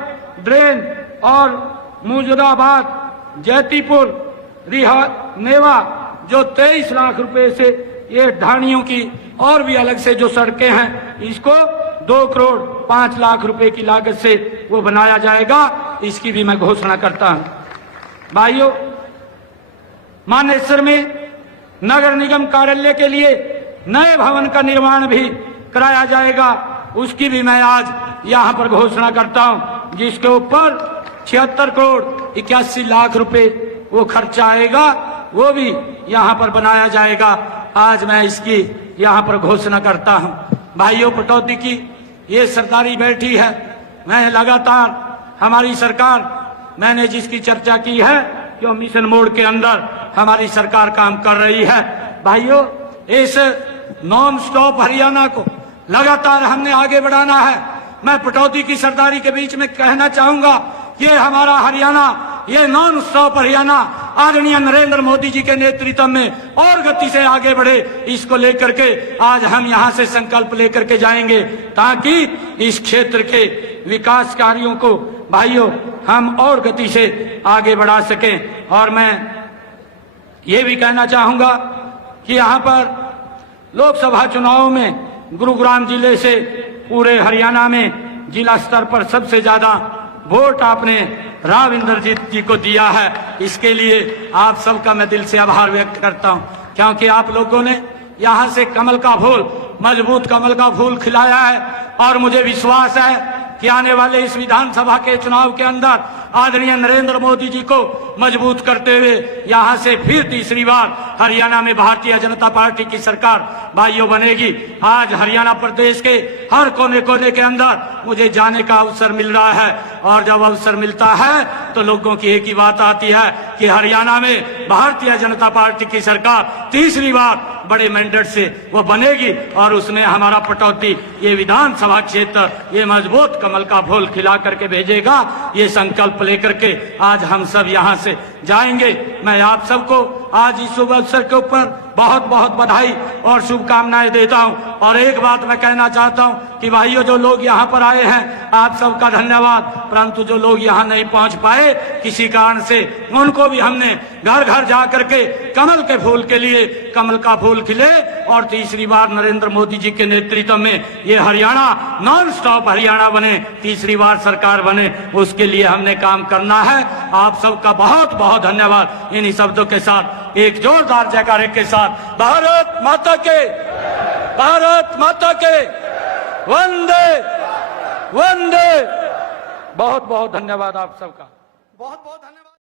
ड्रेन और मुजराबाद जैतीपुर नेवा जो 23 लाख रुपए से ये ढाणियों की और भी अलग से जो सड़कें हैं, इसको 2 करोड़ 5 लाख रुपए की लागत से वो बनाया जाएगा, इसकी भी मैं घोषणा करता हूं। भाइयों मानेसर में नगर निगम कार्यालय के लिए नए भवन का निर्माण भी कराया जाएगा, उसकी भी मैं आज यहां पर घोषणा करता हूं, जिसके ऊपर 76 करोड़ 81 लाख रुपए वो खर्चा आएगा, वो भी यहां पर बनाया जाएगा। आज मैं इसकी यहां पर घोषणा करता हूं। भाइयों पटौदी की ये सरदारी बैठी है, मैं लगातार हमारी सरकार मैंने जिसकी चर्चा की है जो मिशन मोड के अंदर हमारी सरकार काम कर रही है। भाइयों इस नॉन स्टॉप हरियाणा को लगातार हमने आगे बढ़ाना है। मैं पटौदी की सरदारी के बीच में कहना चाहूंगा, ये हमारा हरियाणा, ये नॉन स्टॉप हरियाणा आदरणीय नरेंद्र मोदी जी के नेतृत्व में और गति से आगे बढ़े, इसको लेकर के आज हम यहां से संकल्प लेकर के जाएंगे, ताकि इस क्षेत्र के विकास कार्यों को भाइयों हम और गति से आगे बढ़ा सकें। और मैं ये भी कहना चाहूंगा कि यहाँ पर लोकसभा चुनाव में गुरुग्राम जिले से पूरे हरियाणा में जिला स्तर पर सबसे ज्यादा वोट आपने राव इंद्रजीत जी को दिया है, इसके लिए आप सबका मैं दिल से आभार व्यक्त करता हूं, क्योंकि आप लोगों ने यहां से कमल का फूल, मजबूत कमल का फूल खिलाया है। और मुझे विश्वास है कि आने वाले इस विधानसभा के चुनाव के अंदर आदरणीय नरेंद्र मोदी जी को मजबूत करते हुए यहां से फिर तीसरी बार हरियाणा में भारतीय जनता पार्टी की सरकार भाइयों बनेगी। आज हरियाणा प्रदेश के हर कोने कोने के अंदर मुझे जाने का अवसर मिल रहा है, और जब अवसर मिलता है तो लोगों की एक ही बात आती है कि हरियाणा में भारतीय जनता पार्टी की सरकार तीसरी बार बड़े मैंडेट से वो बनेगी और उसमें हमारा पटौदी ये विधानसभा क्षेत्र ये मजबूत कमल का फूल खिला करके भेजेगा। ये संकल्प लेकर के आज हम सब यहाँ से जाएंगे। मैं आप सबको आज इस शुभ अवसर के ऊपर बहुत बहुत बधाई और शुभकामनाएं देता हूं। और एक बात मैं कहना चाहता हूं कि भाइयों, जो लोग यहाँ पर आए हैं आप सबका धन्यवाद, परंतु जो लोग यहाँ नहीं पहुंच पाए किसी कारण से, उनको भी हमने घर घर जा करके कमल के फूल के लिए कमल का फूल खिले और तीसरी बार नरेंद्र मोदी जी के नेतृत्व में ये हरियाणा नॉन स्टॉप हरियाणा बने, तीसरी बार सरकार बने, उसके लिए हमने काम करना है। आप सबका बहुत बहुत धन्यवाद। इन्हीं शब्दों के साथ एक जोरदार जयकारे के साथ भारत माता के, भारत माता के, वंदे वंदे। बहुत बहुत धन्यवाद आप सबका। बहुत बहुत धन्यवाद।